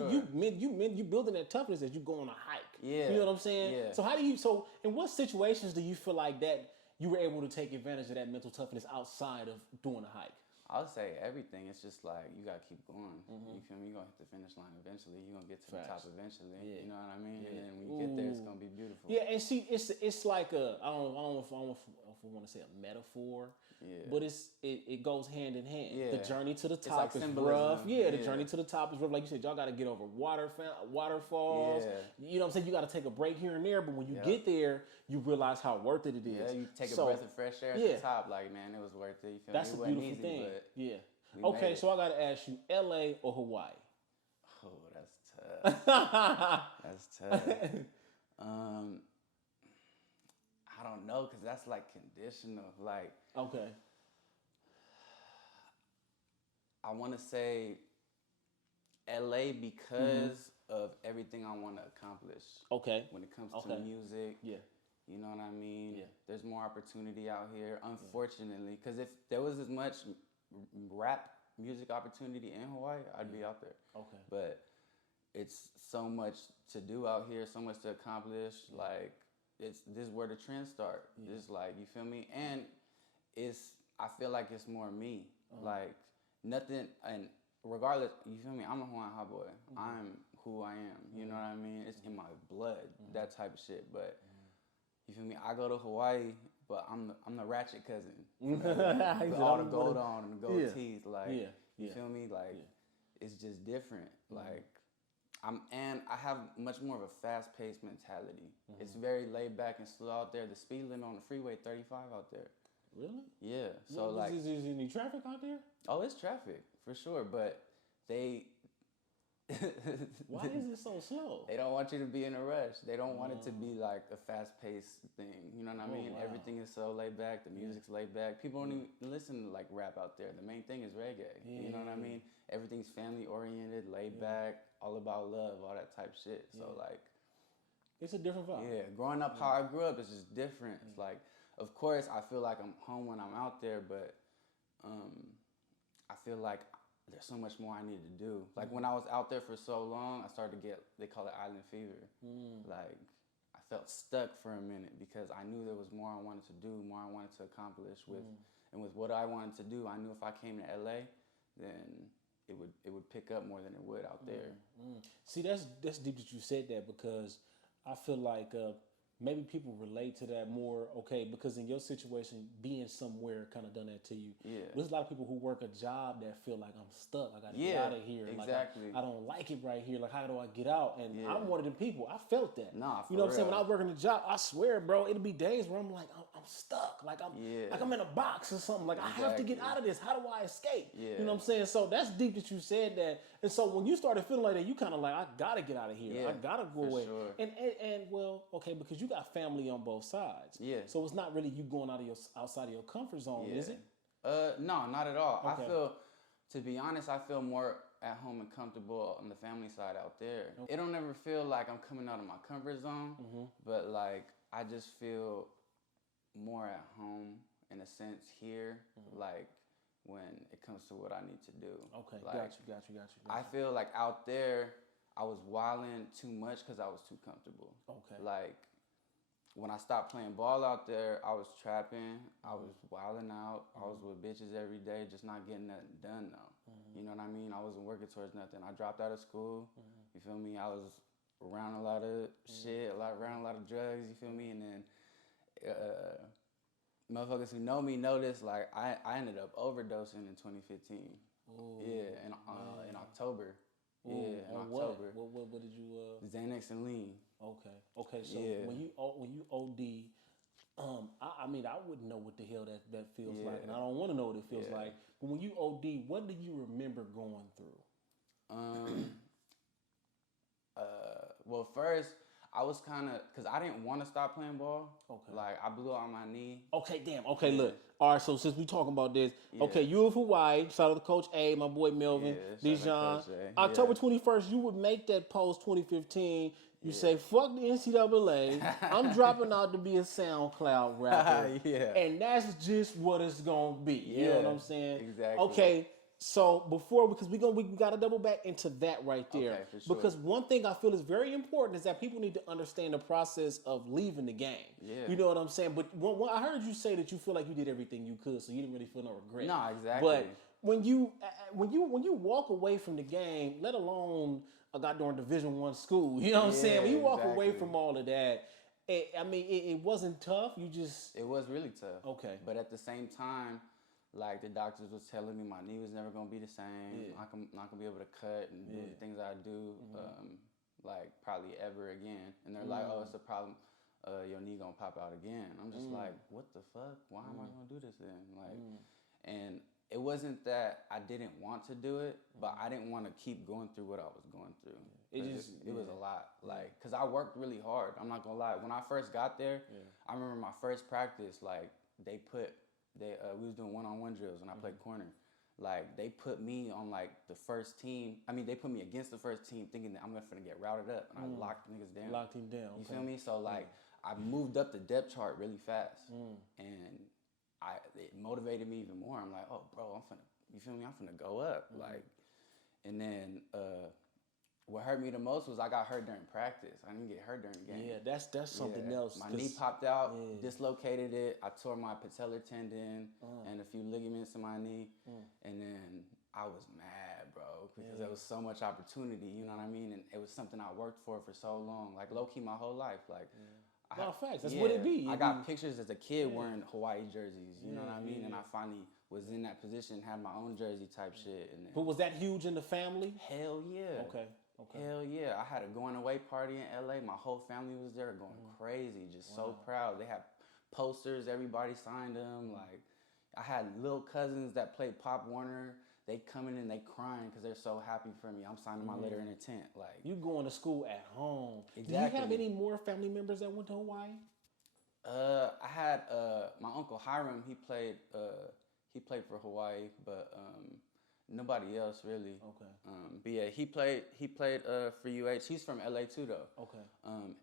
building that toughness as you go on a hike. Yeah. You know what I'm saying? Yeah. So in what situations do you feel like that you were able to take advantage of that mental toughness outside of doing a hike? I would say everything. It's just like you gotta keep going. You feel me? You're gonna hit the finish line eventually. You're gonna get to the top eventually. Yeah. You know what I mean? And then when you get there, it's gonna be beautiful. Yeah, and see, it's like I don't know if I want to say a metaphor. Yeah. But it goes hand in hand. Yeah. The journey to the top like is rough. Yeah, the journey to the top is rough. Like you said, y'all got to get over waterfalls. Yeah. You know what I'm saying? You got to take a break here and there. But when you get there, you realize how worth it is. Yeah, you take a breath of fresh air at the top. Like, man, it was worth it. You feel That's me? a beautiful thing. Yeah. Okay, so I got to ask you, LA or Hawaii? Oh, that's tough. That's tough. I don't know, because that's like conditional. Like, okay. I want to say LA because of everything I want to accomplish. Okay. When it comes to music. Yeah. You know what I mean? Yeah. There's more opportunity out here, unfortunately. Because if there was as much rap music opportunity in Hawaii, I'd be out there. Okay. But it's so much to do out here, so much to accomplish. Like, this is where the trends start. It's like, you feel me? And I feel like it's more me. Like, nothing, and regardless, you feel me? I'm a Hawaiian hot boy. I'm who I am. You know what I mean? It's in my blood, that type of shit. But you feel me? I go to Hawaii, but I'm the ratchet cousin. With all the gold on and the gold teeth. Like, you feel me? Like, it's just different. Like, I have much more of a fast-paced mentality. It's very laid back and slow out there. The speed limit on the freeway, 35 out there. Really? Yeah. So like, is any traffic out there? Oh, it's traffic for sure, but they. Why is it so slow? They don't want you to be in a rush. They don't want it to be like a fast-paced thing. You know what I mean? Wow. Everything is so laid back. The music's laid back. People don't even listen to like rap out there. The main thing is reggae. You know what I mean? Everything's family-oriented, laid back, all about love, all that type shit. So like, it's a different vibe. Yeah, growing up how I grew up is just different. It's like, of course, I feel like I'm home when I'm out there, but I feel like there's so much more I need to do. Like when I was out there for so long, I started to get, they call it island fever. Like I felt stuck for a minute because I knew there was more I wanted to do, more I wanted to accomplish with, and with what I wanted to do, I knew if I came to LA, then it would pick up more than it would out there. See, that's deep that you said that because I feel like maybe people relate to that more, okay, because in your situation, being somewhere kind of done that to you. Yeah. There's a lot of people who work a job that feel like I'm stuck. I got to get out of here. Exactly. Like I don't like it right here. Like, how do I get out? And I'm one of them people. I felt that. Nah, you know what I'm saying? When I was working a job, I swear, bro, it'll be days where I'm like, I'm stuck. Like I'm in a box or something. Like I have to get out of this. How do I escape? Yeah. You know what I'm saying? So that's deep that you said that. And so when you started feeling like that, you kind of like, I got to get out of here. I got to go away. Sure. And well, okay, because you got family on both sides. Yeah. So it's not really you going outside of your comfort zone, is it? No, not at all. Okay. I feel, to be honest, I feel more at home and comfortable on the family side out there. Okay. It don't ever feel like I'm coming out of my comfort zone, but like I just feel more at home in a sense here. Like when it comes to what I need to do. Okay, like, got you. I feel like out there, I was wilding too much because I was too comfortable. Okay. Like, when I stopped playing ball out there, I was trapping, I was wilding out, I was with bitches every day, just not getting nothing done though. You know what I mean? I wasn't working towards nothing. I dropped out of school, you feel me? I was around a lot of shit, around a lot of drugs, you feel me? And then motherfuckers who know me know this, like, I ended up overdosing in 2015. Ooh, yeah, in October. Ooh, yeah, in October. What did you? Xanax and Lean. Okay. So when you OD, I mean, I wouldn't know what the hell that feels like, and I don't want to know what it feels like. But when you OD, what do you remember going through? Well, first, I was kind of, because I didn't want to stop playing ball. Okay. Like, I blew out my knee. Okay, damn. Okay, look. All right, so since we talking about this, okay, you in Hawaii. Shout out to Coach A, my boy Melvin, Dijon. October 21st, you would make that post 2015. You say, fuck the NCAA. I'm dropping out to be a SoundCloud rapper. And that's just what it's going to be. You know what I'm saying? Exactly. Okay. So because we got to double back into that right there. Okay, for sure. Because one thing I feel is very important is that people need to understand the process of leaving the game. Yeah. You know what I'm saying? But I heard you say that you feel like you did everything you could, so you didn't really feel no regret. No, exactly. But when you walk away from the game, let alone a goddamn Division I school, you know what I'm saying? When you walk away from all of that, it wasn't tough. It was really tough. Okay. But at the same time, like, the doctors was telling me my knee was never gonna be the same. I'm not gonna be able to cut and do the things I do, like, probably ever again. And they're like, oh, it's a problem. Your knee gonna pop out again. I'm just like, what the fuck? Why am I gonna do this then? Like, and it wasn't that I didn't want to do it, but I didn't want to keep going through what I was going through. It was a lot. Like, cause I worked really hard. I'm not gonna lie. When I first got there, I remember my first practice. Like, we was doing one-on-one drills and I played corner. Like, they put me on, like, the first team. I mean, they put me against the first team thinking that I'm gonna get routed up, and I locked niggas down. Locked him down. You feel me? So, like, I moved up the depth chart really fast, and it motivated me even more. I'm like, oh, bro, you feel me? I'm finna go up. Like, and then what hurt me the most was I got hurt during practice. I didn't get hurt during the game. Yeah, that's something else. My knee popped out, dislocated it. I tore my patellar tendon and a few ligaments in my knee. And then I was mad, bro, because there was so much opportunity, you know what I mean? And it was something I worked for so long, like low-key my whole life. Like, facts. That's what it be. I got pictures as a kid wearing Hawaii jerseys, you know what I mean? And I finally was in that position, had my own jersey type shit. And then, but was that huge in the family? Hell yeah. Okay. Hell yeah. I had a going away party in LA. My whole family was there going crazy, just so proud. They had posters, everybody signed them. Like, I had little cousins that played Pop Warner. They coming in, they crying because they're so happy for me. I'm signing my letter in intent. Like, you going to school at home. Exactly. Do you have any more family members that went to Hawaii? I had my uncle Hiram. He played for Hawaii, but nobody else really. Okay. But yeah, he played for UH. He's from LA too though. Okay.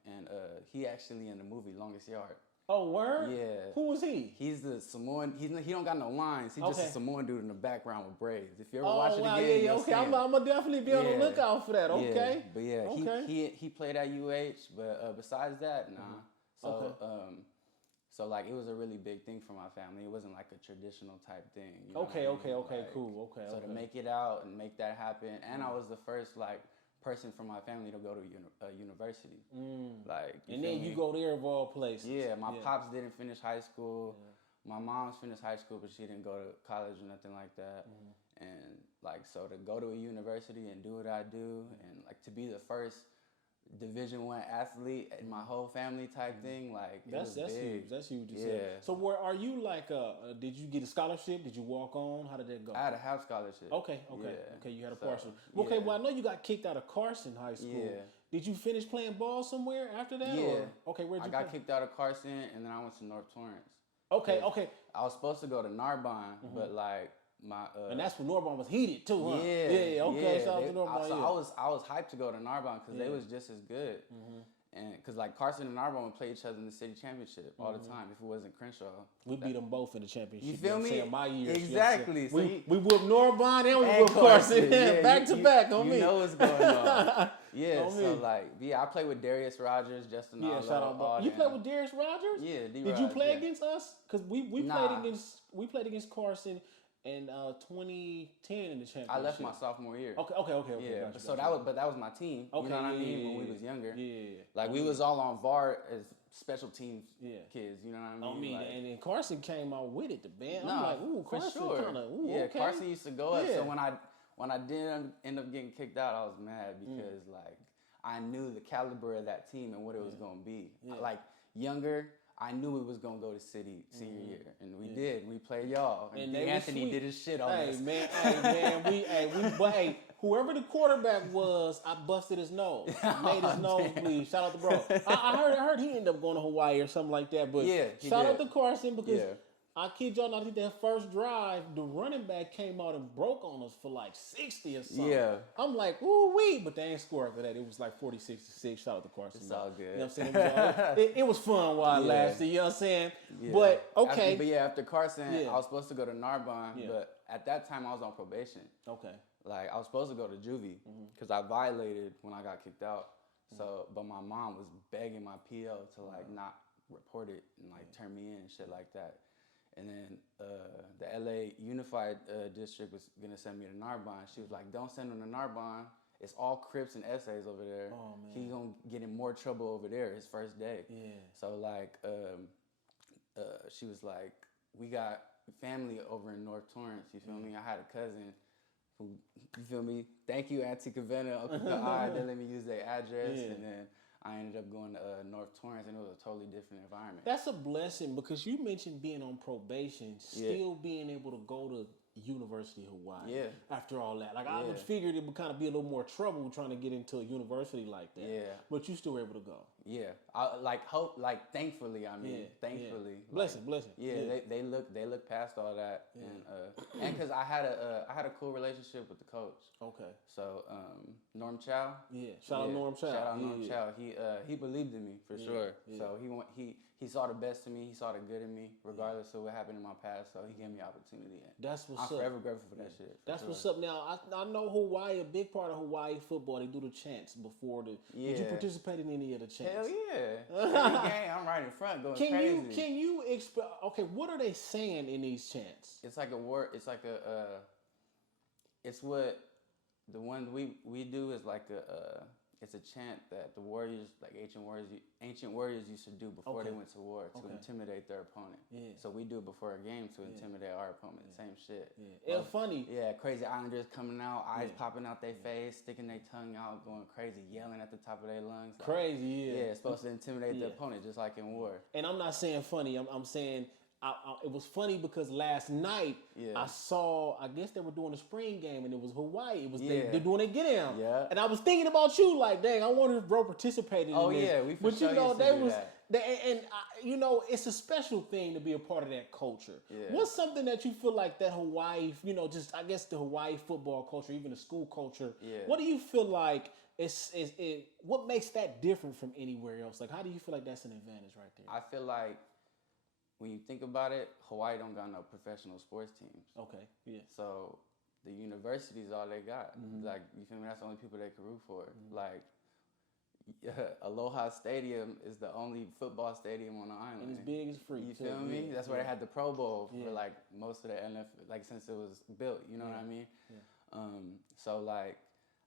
And he actually in the movie Longest Yard. Oh, word? Yeah. Who was he? He's the Samoan. He don't got no lines. He's just a Samoan dude in the background with braids. If you ever watch it again, okay. I'm gonna definitely be on the lookout for that. Okay. But yeah, he played at UH. But besides that, nah. So so like it was a really big thing for my family. It wasn't like a traditional type thing. You know okay. Like, Cool. Okay. So to make it out and make that happen, and I was the first like person from my family to go to university. Like, and then you go there of all places. Yeah, my pops didn't finish high school. My mom's finished high school, but she didn't go to college or nothing like that. And like, so to go to a university and do what I do, and like to be the first Division I athlete in my whole family type thing, like that's big. Huge. That's huge. Yeah. So where are you? Like, did you get a scholarship? Did you walk on? How did that go? I had a half scholarship. Okay. You had a partial. Okay. Well, I know you got kicked out of Carson High School. Yeah. Did you finish playing ball somewhere after that? Yeah. Or? Okay. Where'd you? I got kicked out of Carson, and then I went to North Torrance. Okay. I was supposed to go to Narbonne, but like my and that's when Narbonne was heated too, huh? Yeah. Okay. Shout out to Narbonne. I was hyped to go to Narbonne because they was just as good. And because like Carson and Narbonne would play each other in the city championship all the time. If it wasn't Crenshaw, we beat them both in the championship. You feel me? My years, exactly. You know we whooped Narbonne and we whooped Carson back to back on me. You know what's going on. Yeah. So like, I played with Darius Rogers, Justin. Yeah, shout out. You played with Darius Rogers? Yeah. Did you play against us? Because we played against Carson in 2010 in the championship. I left my sophomore year. Okay. Yeah, gotcha. that was my team. Okay, you know what I mean? When we was younger. Yeah. Like we was all on VAR as special teams kids. You know what I mean? Like, and then Carson came out with it, the band. No, I'm like, ooh, Carson for sure. Okay. Carson used to go up. So when I did end up getting kicked out, I was mad because like I knew the caliber of that team and what it was gonna be. Like younger, I knew we was gonna go to city senior year, and we did. We played y'all, and Anthony did his shit on us. Hey, whoever the quarterback was, I busted his nose, made his nose bleed. Shout out to bro. I heard he ended up going to Hawaii or something like that. But shout out to Carson because. I kid y'all not, I think that first drive, the running back came out and broke on us for like 60 or something. Yeah. I'm like, ooh wee, but they ain't scored after that. It was like 46-6. Shout out to Carson. It's all good. You know what I'm saying? It was fun while it lasted, you know what I'm saying? Yeah. But, okay. After Carson, I was supposed to go to Narbonne, but at that time I was on probation. Okay. Like, I was supposed to go to juvie because I violated when I got kicked out. So, but my mom was begging my PO to like not report it and like turn me in and shit like that. And then the LA Unified District was going to send me to Narbonne. She was like, don't send him to Narbonne. It's all Crips and essays over there. Oh, man. He's going to get in more trouble over there his first day. Yeah. So, like, she was like, we got family over in North Torrance. You feel me? I had a cousin who, you feel me? Thank you, Auntie Cavena, Uncle Kai. They let me use their address. And then I ended up going to North Torrance, and it was a totally different environment. That's a blessing because you mentioned being on probation, still being able to go to University of Hawaii. Yeah. After all that, like I would figured it would kind of be a little more trouble trying to get into a university like that. Yeah. But you still were able to go. Yeah. Thankfully. I mean, thankfully. Blessing. Yeah. They look past all that, and because I had a cool relationship with the coach. Okay. So Norm Chow. Yeah. Shout out Norm Chow. Shout out Norm Chow. He believed in me for sure. Yeah. So he saw the best in me. He saw the good in me, regardless of what happened in my past. So he gave me opportunity. That's what's up. I'm forever grateful for that shit. That's what's up. Now I know Hawaii. A big part of Hawaii football, they do the chants before the. Yeah. Did you participate in any of the chants? Hell yeah! I'm right in front, going crazy. Can you explain? Okay, what are they saying in these chants? It's like a word. It's like it's what the one we do is like it's a chant that the warriors, like ancient warriors used to do before they went to war to intimidate their opponent. Yeah. So we do it before a game to intimidate our opponent. Same shit. Yeah. It's funny. Yeah, crazy Islanders coming out, eyes popping out their face, sticking their tongue out, going crazy, yelling at the top of their lungs. Like, crazy, Yeah, it's supposed to intimidate the opponent, just like in war. And I'm not saying funny. I'm saying it was funny because last night I saw, I guess they were doing a spring game and it was Hawaii. It was they're doing a get down. Yeah. And I was thinking about you like, dang, I wonder if bro participated in this. Oh yeah, we for sure used to do that. It's a special thing to be a part of that culture. Yeah. What's something that you feel like that Hawaii, just I guess the Hawaii football culture, even the school culture, what do you feel like what makes that different from anywhere else? Like, how do you feel like that's an advantage right there? I feel like when you think about it, Hawaii don't got no professional sports teams. Okay, yeah. So the university's all they got. Like, you feel me? That's the only people they can root for. Like, Aloha Stadium is the only football stadium on the island. And it's big as free. You feel me? That's where they had the Pro Bowl for like most of the NFL, like since it was built. You know what I mean? Yeah. So like,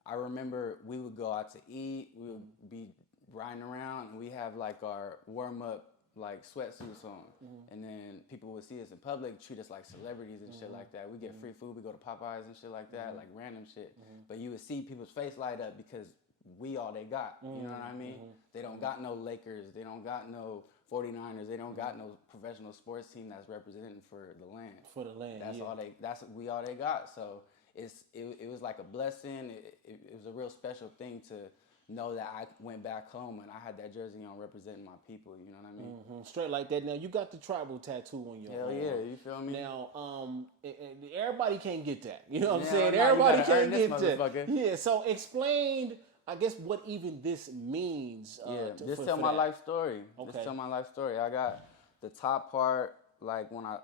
I remember we would go out to eat. We would be riding around, and we have like our warm up like sweatsuits on, and then people would see us in public, treat us like celebrities and shit like that. We get free food, we go to Popeyes and shit like that, like random shit. But you would see people's face light up because we all they got. You know what I mean? They don't got no Lakers, they don't got no 49ers, they don't got no professional sports team that's representing for the land. For the land, we all they got. So it was like a blessing. It was a real special thing to know that I went back home and I had that jersey on representing my people, you know what I mean? Straight like that. Now, you got the tribal tattoo on your arm. Hell yeah, you feel me? Now, everybody can't get that. You know what I'm saying? Everybody can't get that. Yeah, so explain, I guess what even this means. Just tell my life story. Okay. Just tell my life story. I got the top part, like when I,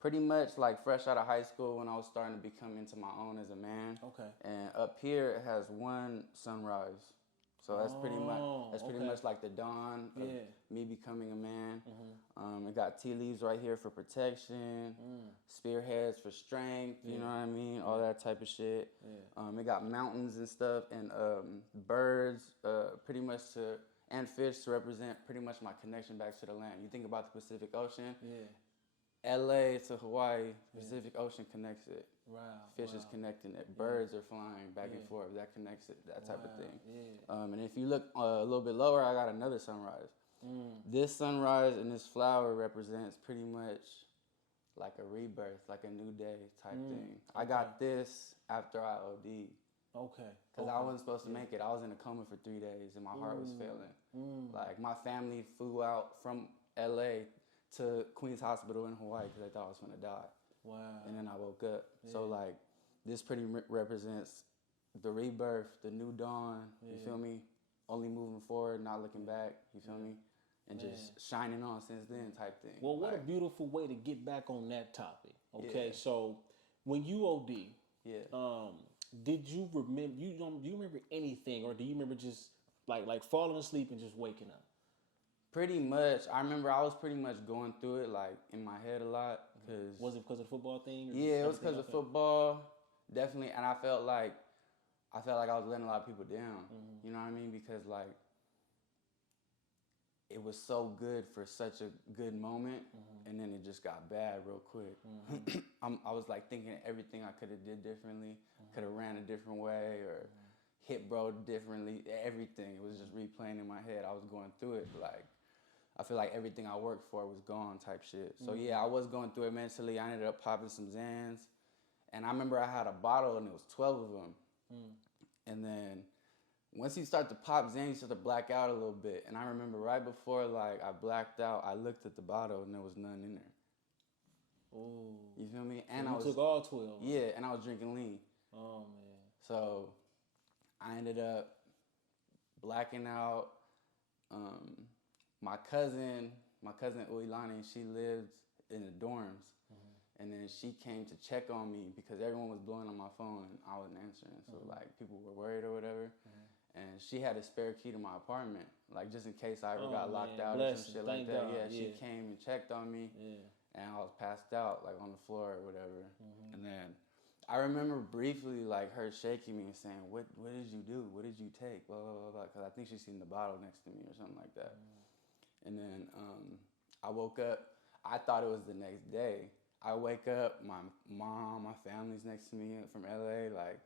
pretty much like fresh out of high school when I was starting to become into my own as a man. Okay. And up here it has one sunrise. So that's pretty much like the dawn of me becoming a man. It got tea leaves right here for protection, spearheads for strength, you know what I mean? All that type of shit. It got mountains and stuff and birds pretty much and fish to represent pretty much my connection back to the land. You think about the Pacific Ocean. LA to Hawaii, Pacific Ocean connects it. Wow. Fish is connecting it. Birds are flying back and forth. That connects it. That type of thing. And if you look a little bit lower, I got another sunrise. This sunrise and this flower represents pretty much like a rebirth, like a new day type thing. I got this after I OD'd. Okay. Because I wasn't supposed to make it. I was in a coma for 3 days and my heart was failing. Like my family flew out from LA to Queens Hospital in Hawaii because they thought I was going to die. Wow. And then I woke up. So like this pretty represents the rebirth, the new dawn, you feel me? Only moving forward, not looking back, you feel me? And just shining on since then type thing. Well, what a beautiful way to get back on that topic. Okay, so when you OD, did you remember, do you remember anything or do you remember just like falling asleep and just waking up? Pretty much. I remember I was pretty much going through it like in my head a lot. Was it because of the football thing? Yeah, it was because of football, definitely. And I felt like I was letting a lot of people down. You know what I mean? Because like it was so good for such a good moment, and then it just got bad real quick. I was like thinking everything I could have did differently, could have ran a different way, or hit bro differently. Everything. It was just replaying in my head. I was going through it like. I feel like everything I worked for was gone type shit. So yeah, I was going through it mentally. I ended up popping some Xans. And I remember I had a bottle and it was 12 of them. And then once you start to pop Xans, you start to black out a little bit. And I remember right before like I blacked out, I looked at the bottle and there was none in there. Ooh. You feel me? And so you took all 12. Yeah, and I was drinking lean. Oh man. So I ended up blacking out. My cousin Uilani, she lived in the dorms. And then she came to check on me because everyone was blowing on my phone and I wasn't answering. So like people were worried or whatever. And she had a spare key to my apartment, like just in case I ever got locked out or some shit like that. She came and checked on me and I was passed out like on the floor or whatever. And then I remember briefly like her shaking me and saying, what did you do? What did you take? Blah, blah, blah, blah. Because I think she seen the bottle next to me or something like that. And then I woke up. I thought it was the next day. I wake up, my mom, my family's next to me from LA, like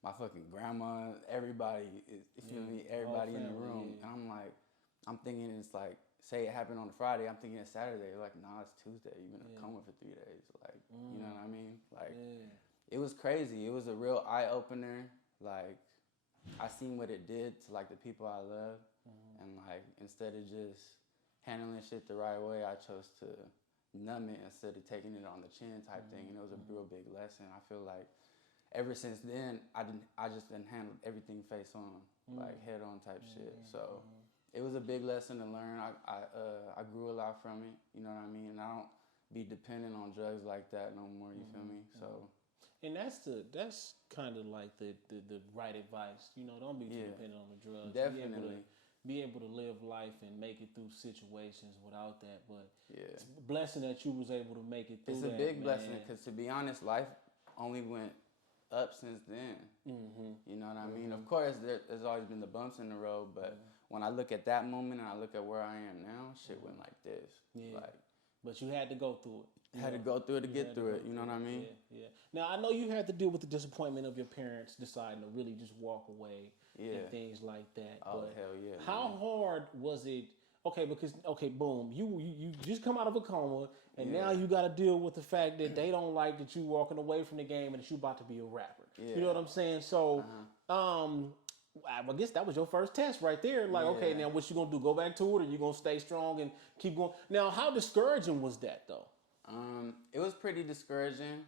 my fucking grandma, everybody, you feel me? Everybody in the room. And I'm like, I'm thinking it's like, say it happened on a Friday, I'm thinking it's Saturday. Like, nah, it's Tuesday. You've been in a coma for 3 days. Like, you know what I mean? Like, it was crazy. It was a real eye-opener. Like, I seen what it did to like the people I love. And like, instead of just handling shit the right way, I chose to numb it instead of taking it on the chin type thing. And it was a real big lesson. I feel like ever since then, I just done handled everything face on, like head on type shit. So it was a big lesson to learn. I grew a lot from it, you know what I mean? And I don't be dependent on drugs like that no more, you feel me? So. And that's kind of like the right advice. You know, don't be too dependent on the drugs. Definitely. Be able to live life and make it through situations without that. But it's a blessing that you was able to make it through. It's a big blessing because, to be honest, life only went up since then. You know what I mean? Of course, there's always been the bumps in the road, but when I look at that moment and I look at where I am now, shit went like this. Like, but you had to go through it. Had to go through it to get through it. You know what I mean? Yeah. Now, I know you had to deal with the disappointment of your parents deciding to really just walk away and things like that. Oh, but hell yeah. How hard was it? Okay, because, boom, you just come out of a coma, and now you got to deal with the fact that they don't like that you walking away from the game and that you about to be a rapper. You know what I'm saying? So, I guess that was your first test right there. Like, okay, now what you gonna do? Go back to it, or you gonna stay strong and keep going? Now, how discouraging was that though? It was pretty discouraging.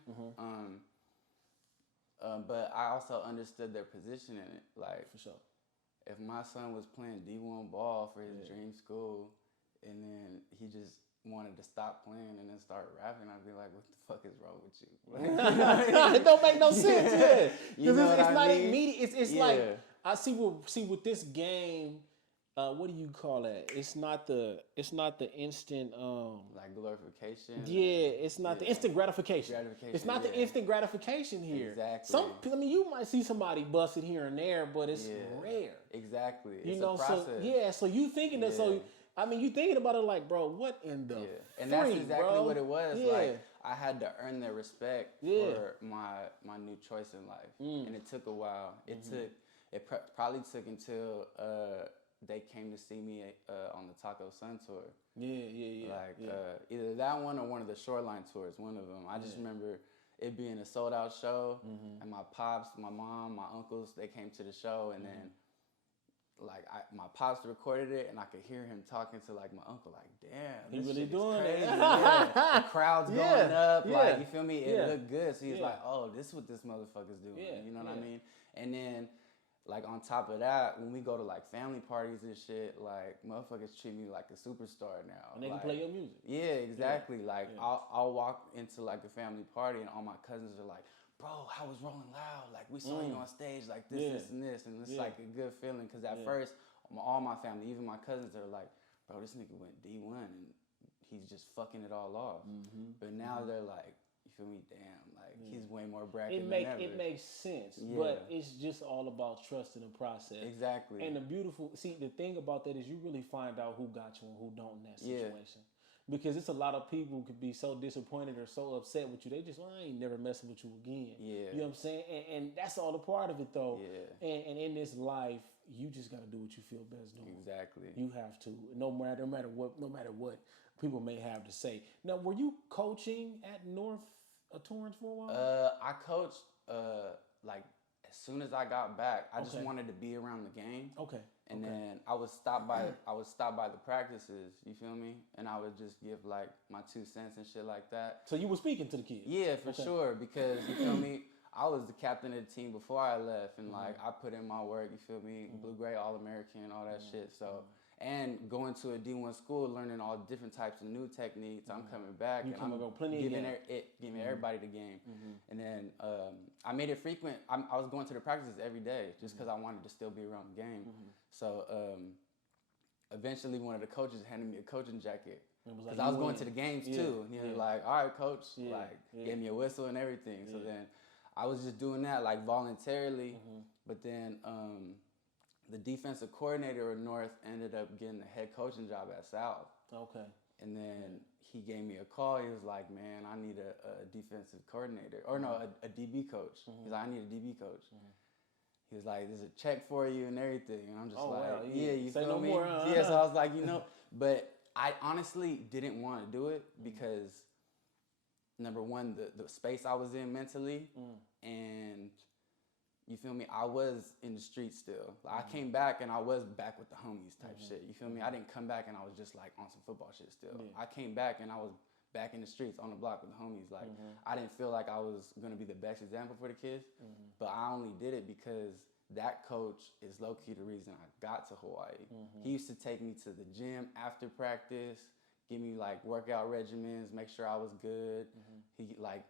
But I also understood their position in it. Like, For sure. if my son was playing D1 ball for his dream school, and then he just wanted to stop playing and then start rapping, I'd be like, what the fuck is wrong with you? Like, It don't make no sense, yeah. You Because know it's what I not mean? immediate. It's like, I see with this game, what do you call that? It's not the instant like glorification. it's not the instant gratification. It's not the instant gratification here. Exactly. You might see somebody busted here and there, but it's rare. Exactly. You It's know, a process. so you thinking that you thinking about it like, bro, what in the and that's exactly what it was. Yeah. Like, I had to earn their respect for my new choice in life, and it took a while. It probably took until they came to see me on the Taco Sun tour. Either that one or one of the Shoreline tours. One of them. I just remember it being a sold out show, and my pops, my mom, my uncles, they came to the show, and then. Like my pops recorded it, and I could hear him talking to like my uncle, like, "Damn, he this really shit doing is crazy." it. The crowd's going up, like, you feel me? It looked good, so he's Yeah. like, "Oh, this is what this motherfucker's doing." Yeah. You know what I mean? And then, like on top of that, when we go to like family parties and shit, like motherfuckers treat me like a superstar now. And they like, can play your music. Yeah, exactly. Like I'll walk into like a family party, and all my cousins are like, "Bro, I was rolling loud. Like, we saw you on stage, like this, and this," and it's like a good feeling. Because at first, all my family, even my cousins, are like, "Bro, this nigga went D1 and he's just fucking it all off." But now they're like, you feel me? Damn, like he's way more bracket than ever. It makes sense, but it's just all about trusting the process. Exactly. And the thing about that is you really find out who got you and who don't in that situation. Because it's a lot of people who could be so disappointed or so upset with you. They just, I ain't never messing with you again. Yeah. You know what I'm saying? And that's all a part of it, though. Yeah. And in this life, you just got to do what you feel best doing. Exactly. You have to, no matter what people may have to say. Now, were you coaching at North Torrance for a while? I coached like as soon as I got back. I just wanted to be around the game. Okay. And then I would stop by the practices, you feel me? And I would just give like my 2 cents and shit like that. So you were speaking to the kids? Yeah, for sure, because you feel me, I was the captain of the team before I left, and like I put in my work, you feel me, blue gray, All-American, all that shit. So and going to a D1 school, learning all different types of new techniques. I'm coming back and I'm giving everybody the game. And then I made it frequent. I was going to the practices every day just because I wanted to still be around the game. So eventually one of the coaches handed me a coaching jacket because I was going to the games too. And he was like, "All right, coach," gave me a whistle and everything. So then I was just doing that like voluntarily. But then the defensive coordinator at North ended up getting the head coaching job at South. Okay. And then he gave me a call. He was like, "Man, I need a defensive coordinator. Or no, a DB coach." He's like, "I need a DB coach." He was like, "There's a check for you and everything." And I'm just you say feel no me? more, Yeah, so I was like, but I honestly didn't want to do it because, number one, the space I was in mentally, and you feel me, I was in the streets still. Like, I came back and I was back with the homies type shit. You feel me? I didn't come back and I was just like on some football shit still. I came back and I was back in the streets on the block with the homies. Like, I didn't feel like I was going to be the best example for the kids, but I only did it because that coach is low-key the reason I got to Hawaii. He used to take me to the gym after practice, give me like workout regimens, make sure I was good. He like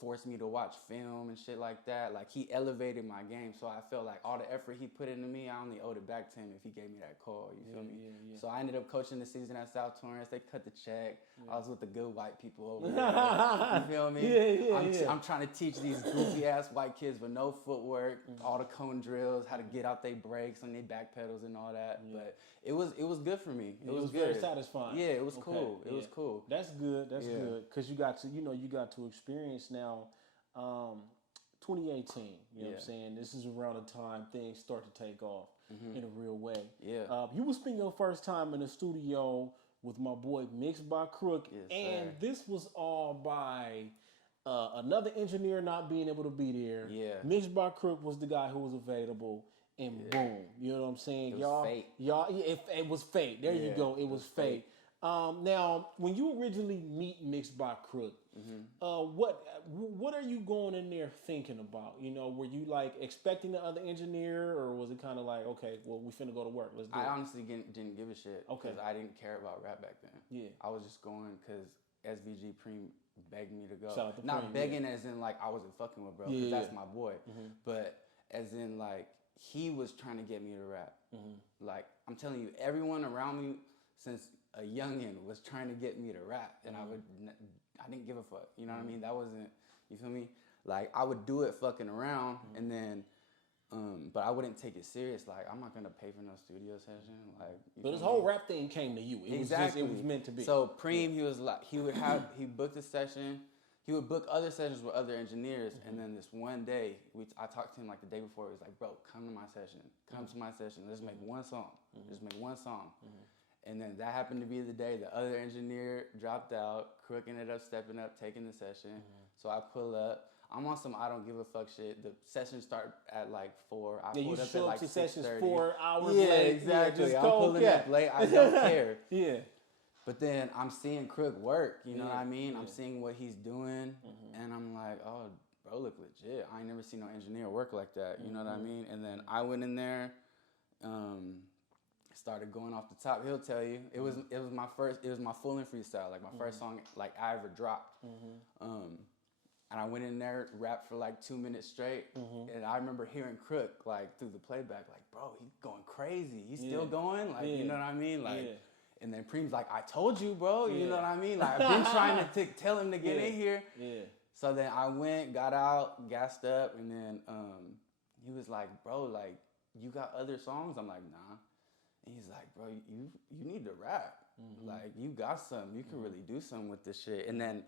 forced me to watch film and shit like that. Like, he elevated my game, so I felt like all the effort he put into me, I only owed it back to him if he gave me that call, you feel me? So I ended up coaching the season at South Torrance. They cut the check. I was with the good white people over there. You feel me? I'm trying to teach these goofy-ass white kids with no footwork, all the cone drills, how to get out their brakes and their back pedals and all that. But it was good for me. It was good. Very satisfying. Yeah, it was cool. It was cool. That's good. That's good. Because you got to experience now 2018. You know what I'm saying? This is around the time things start to take off in a real way. Yeah. You will spend your first time in the studio with my boy Mixed by Crook. Yes, and sir. this was all by another engineer not being able to be there. Yeah. Mixed by Crook was the guy who was available. And boom, you know what I'm saying? It was fate. It was fate. There you go. It was fate. Now, when you originally meet Mixed by Crook, what are you going in there thinking about? You know, were you like expecting the other engineer, or was it kind of like, okay, well, we finna go to work, let's do it? I honestly didn't give a shit. Okay. Because I didn't care about rap back then. Yeah. I was just going because SVG Preem begged me to go. Shout out to Not Preem, begging as in like I wasn't fucking with bro, because that's my boy. But as in like he was trying to get me to rap. Like I'm telling you, everyone around me since a youngin was trying to get me to rap, and I didn't give a fuck. You know what I mean? That wasn't, you feel me? Like I would do it fucking around, and then. But I wouldn't take it serious. Like I'm not gonna pay for no studio session. Like, but this whole rap thing came to you. It exactly. was just, it was meant to be. So Preem, he was like, he booked a session. He would book other sessions with other engineers, and then this one day, I talked to him like the day before. He was like, "Bro, come to my session. Come to my session. Let's make one song. Just make one song." And then that happened to be the day the other engineer dropped out. Crook ended up stepping up, taking the session. So I pull up. I'm on some I don't give a fuck shit. The sessions start at like 4. I pulled up at like 6:30. Sessions 4 hours late. late. Exactly. Yeah, I'm pulling up late. I don't care. Yeah. But then I'm seeing Crook work. You know what I mean? I'm seeing what he's doing, and I'm like, oh, bro, look legit. I ain't never seen no engineer work like that. You know what I mean? And then I went in there, started going off the top. He'll tell you it was my full and freestyle, like my first song like I ever dropped. And I went in there, rapped for like 2 minutes straight, and I remember hearing Crook like through the playback, like, bro, he's going crazy. He's still going, like, you know what I mean, like. And then Preem's like, I told you, bro. You know what I mean? Like I've been trying to tell him to get in here. Yeah. So then I went, got out, gassed up, and then he was like, bro, like you got other songs? I'm like, nah. And he's like, bro, you need to rap. Like you got something. You can really do something with this shit. And then.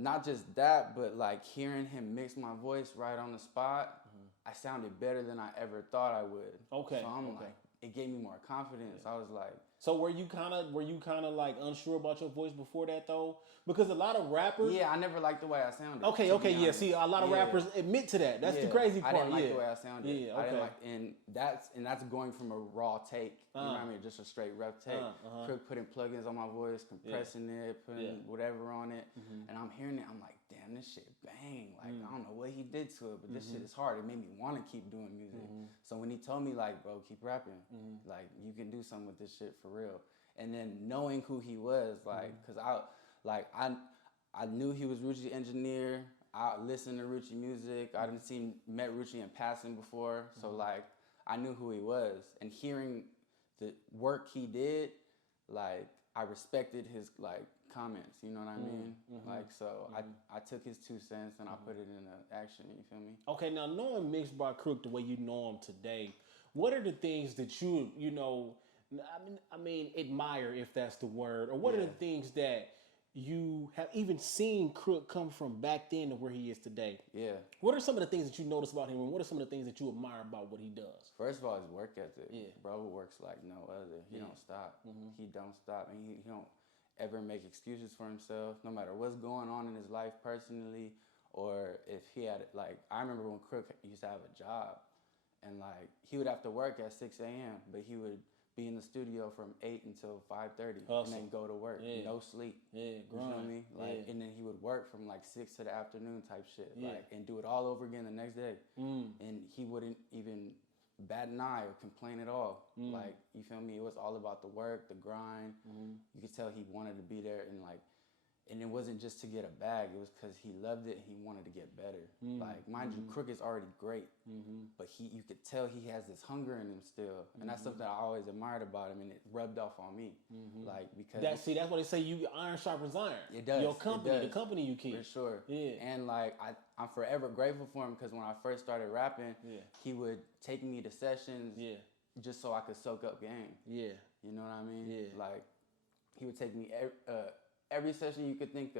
Not just that, but like hearing him mix my voice right on the spot, I sounded better than I ever thought I would. Okay. So I'm like, it gave me more confidence. I was like. So were you kind of like unsure about your voice before that though? Because a lot of rappers. Yeah, I never liked the way I sounded. Okay, yeah. See, a lot of rappers admit to that. That's the crazy part. I didn't like the way I sounded. Yeah, okay. I didn't like, and that's going from a raw take. You know what I mean? Just a straight rep take. Crook putting plugins on my voice, compressing it, putting whatever on it, and I'm hearing it. I'm like, damn, this shit bang. Like I don't know what he did to it, but this shit is hard. It made me want to keep doing music. So when he told me like, bro, keep rapping, like you can do something with this shit for real. And then knowing who he was, like, cause I knew he was Rucci engineer. I listened to Rucci music. I met Rucci in passing before, so like I knew who he was. And hearing the work he did, like I respected his like comments. You know what I mean? Like so, I took his 2 cents and I put it into action. You feel me? Okay, now knowing Mixed by Crook the way you know him today, what are the things that you know? I mean, admire, if that's the word, or what are the things that you have even seen Crook come from back then to where he is today? Yeah. What are some of the things that you notice about him, and what are some of the things that you admire about what he does? First of all, his work ethic. Yeah. Bro works like no other. He don't stop. He don't stop, and he don't ever make excuses for himself, no matter what's going on in his life personally, or if he had, like, I remember when Crook used to have a job, and like he would have to work at 6 a.m., but he would be in the studio from 8 until 5:30, and then go to work, no sleep. Yeah, you know what I mean? Like, and then he would work from like 6 to the afternoon type shit, like, and do it all over again the next day. And he wouldn't even bat an eye or complain at all. Like, you feel me? It was all about the work, the grind. You could tell he wanted to be there, and like, and it wasn't just to get a bag. It was because he loved it and he wanted to get better. Like, mind you, Crook is already great, but you could tell he has this hunger in him still. And that's something I always admired about him, and it rubbed off on me. Like, because... That's why they say you iron sharpens iron. It does. Your company, the company you keep. For sure. Yeah. And like, I'm forever grateful for him, because when I first started rapping, he would take me to sessions just so I could soak up game. Yeah. You know what I mean? Yeah. Like, he would take me... every session you could think of.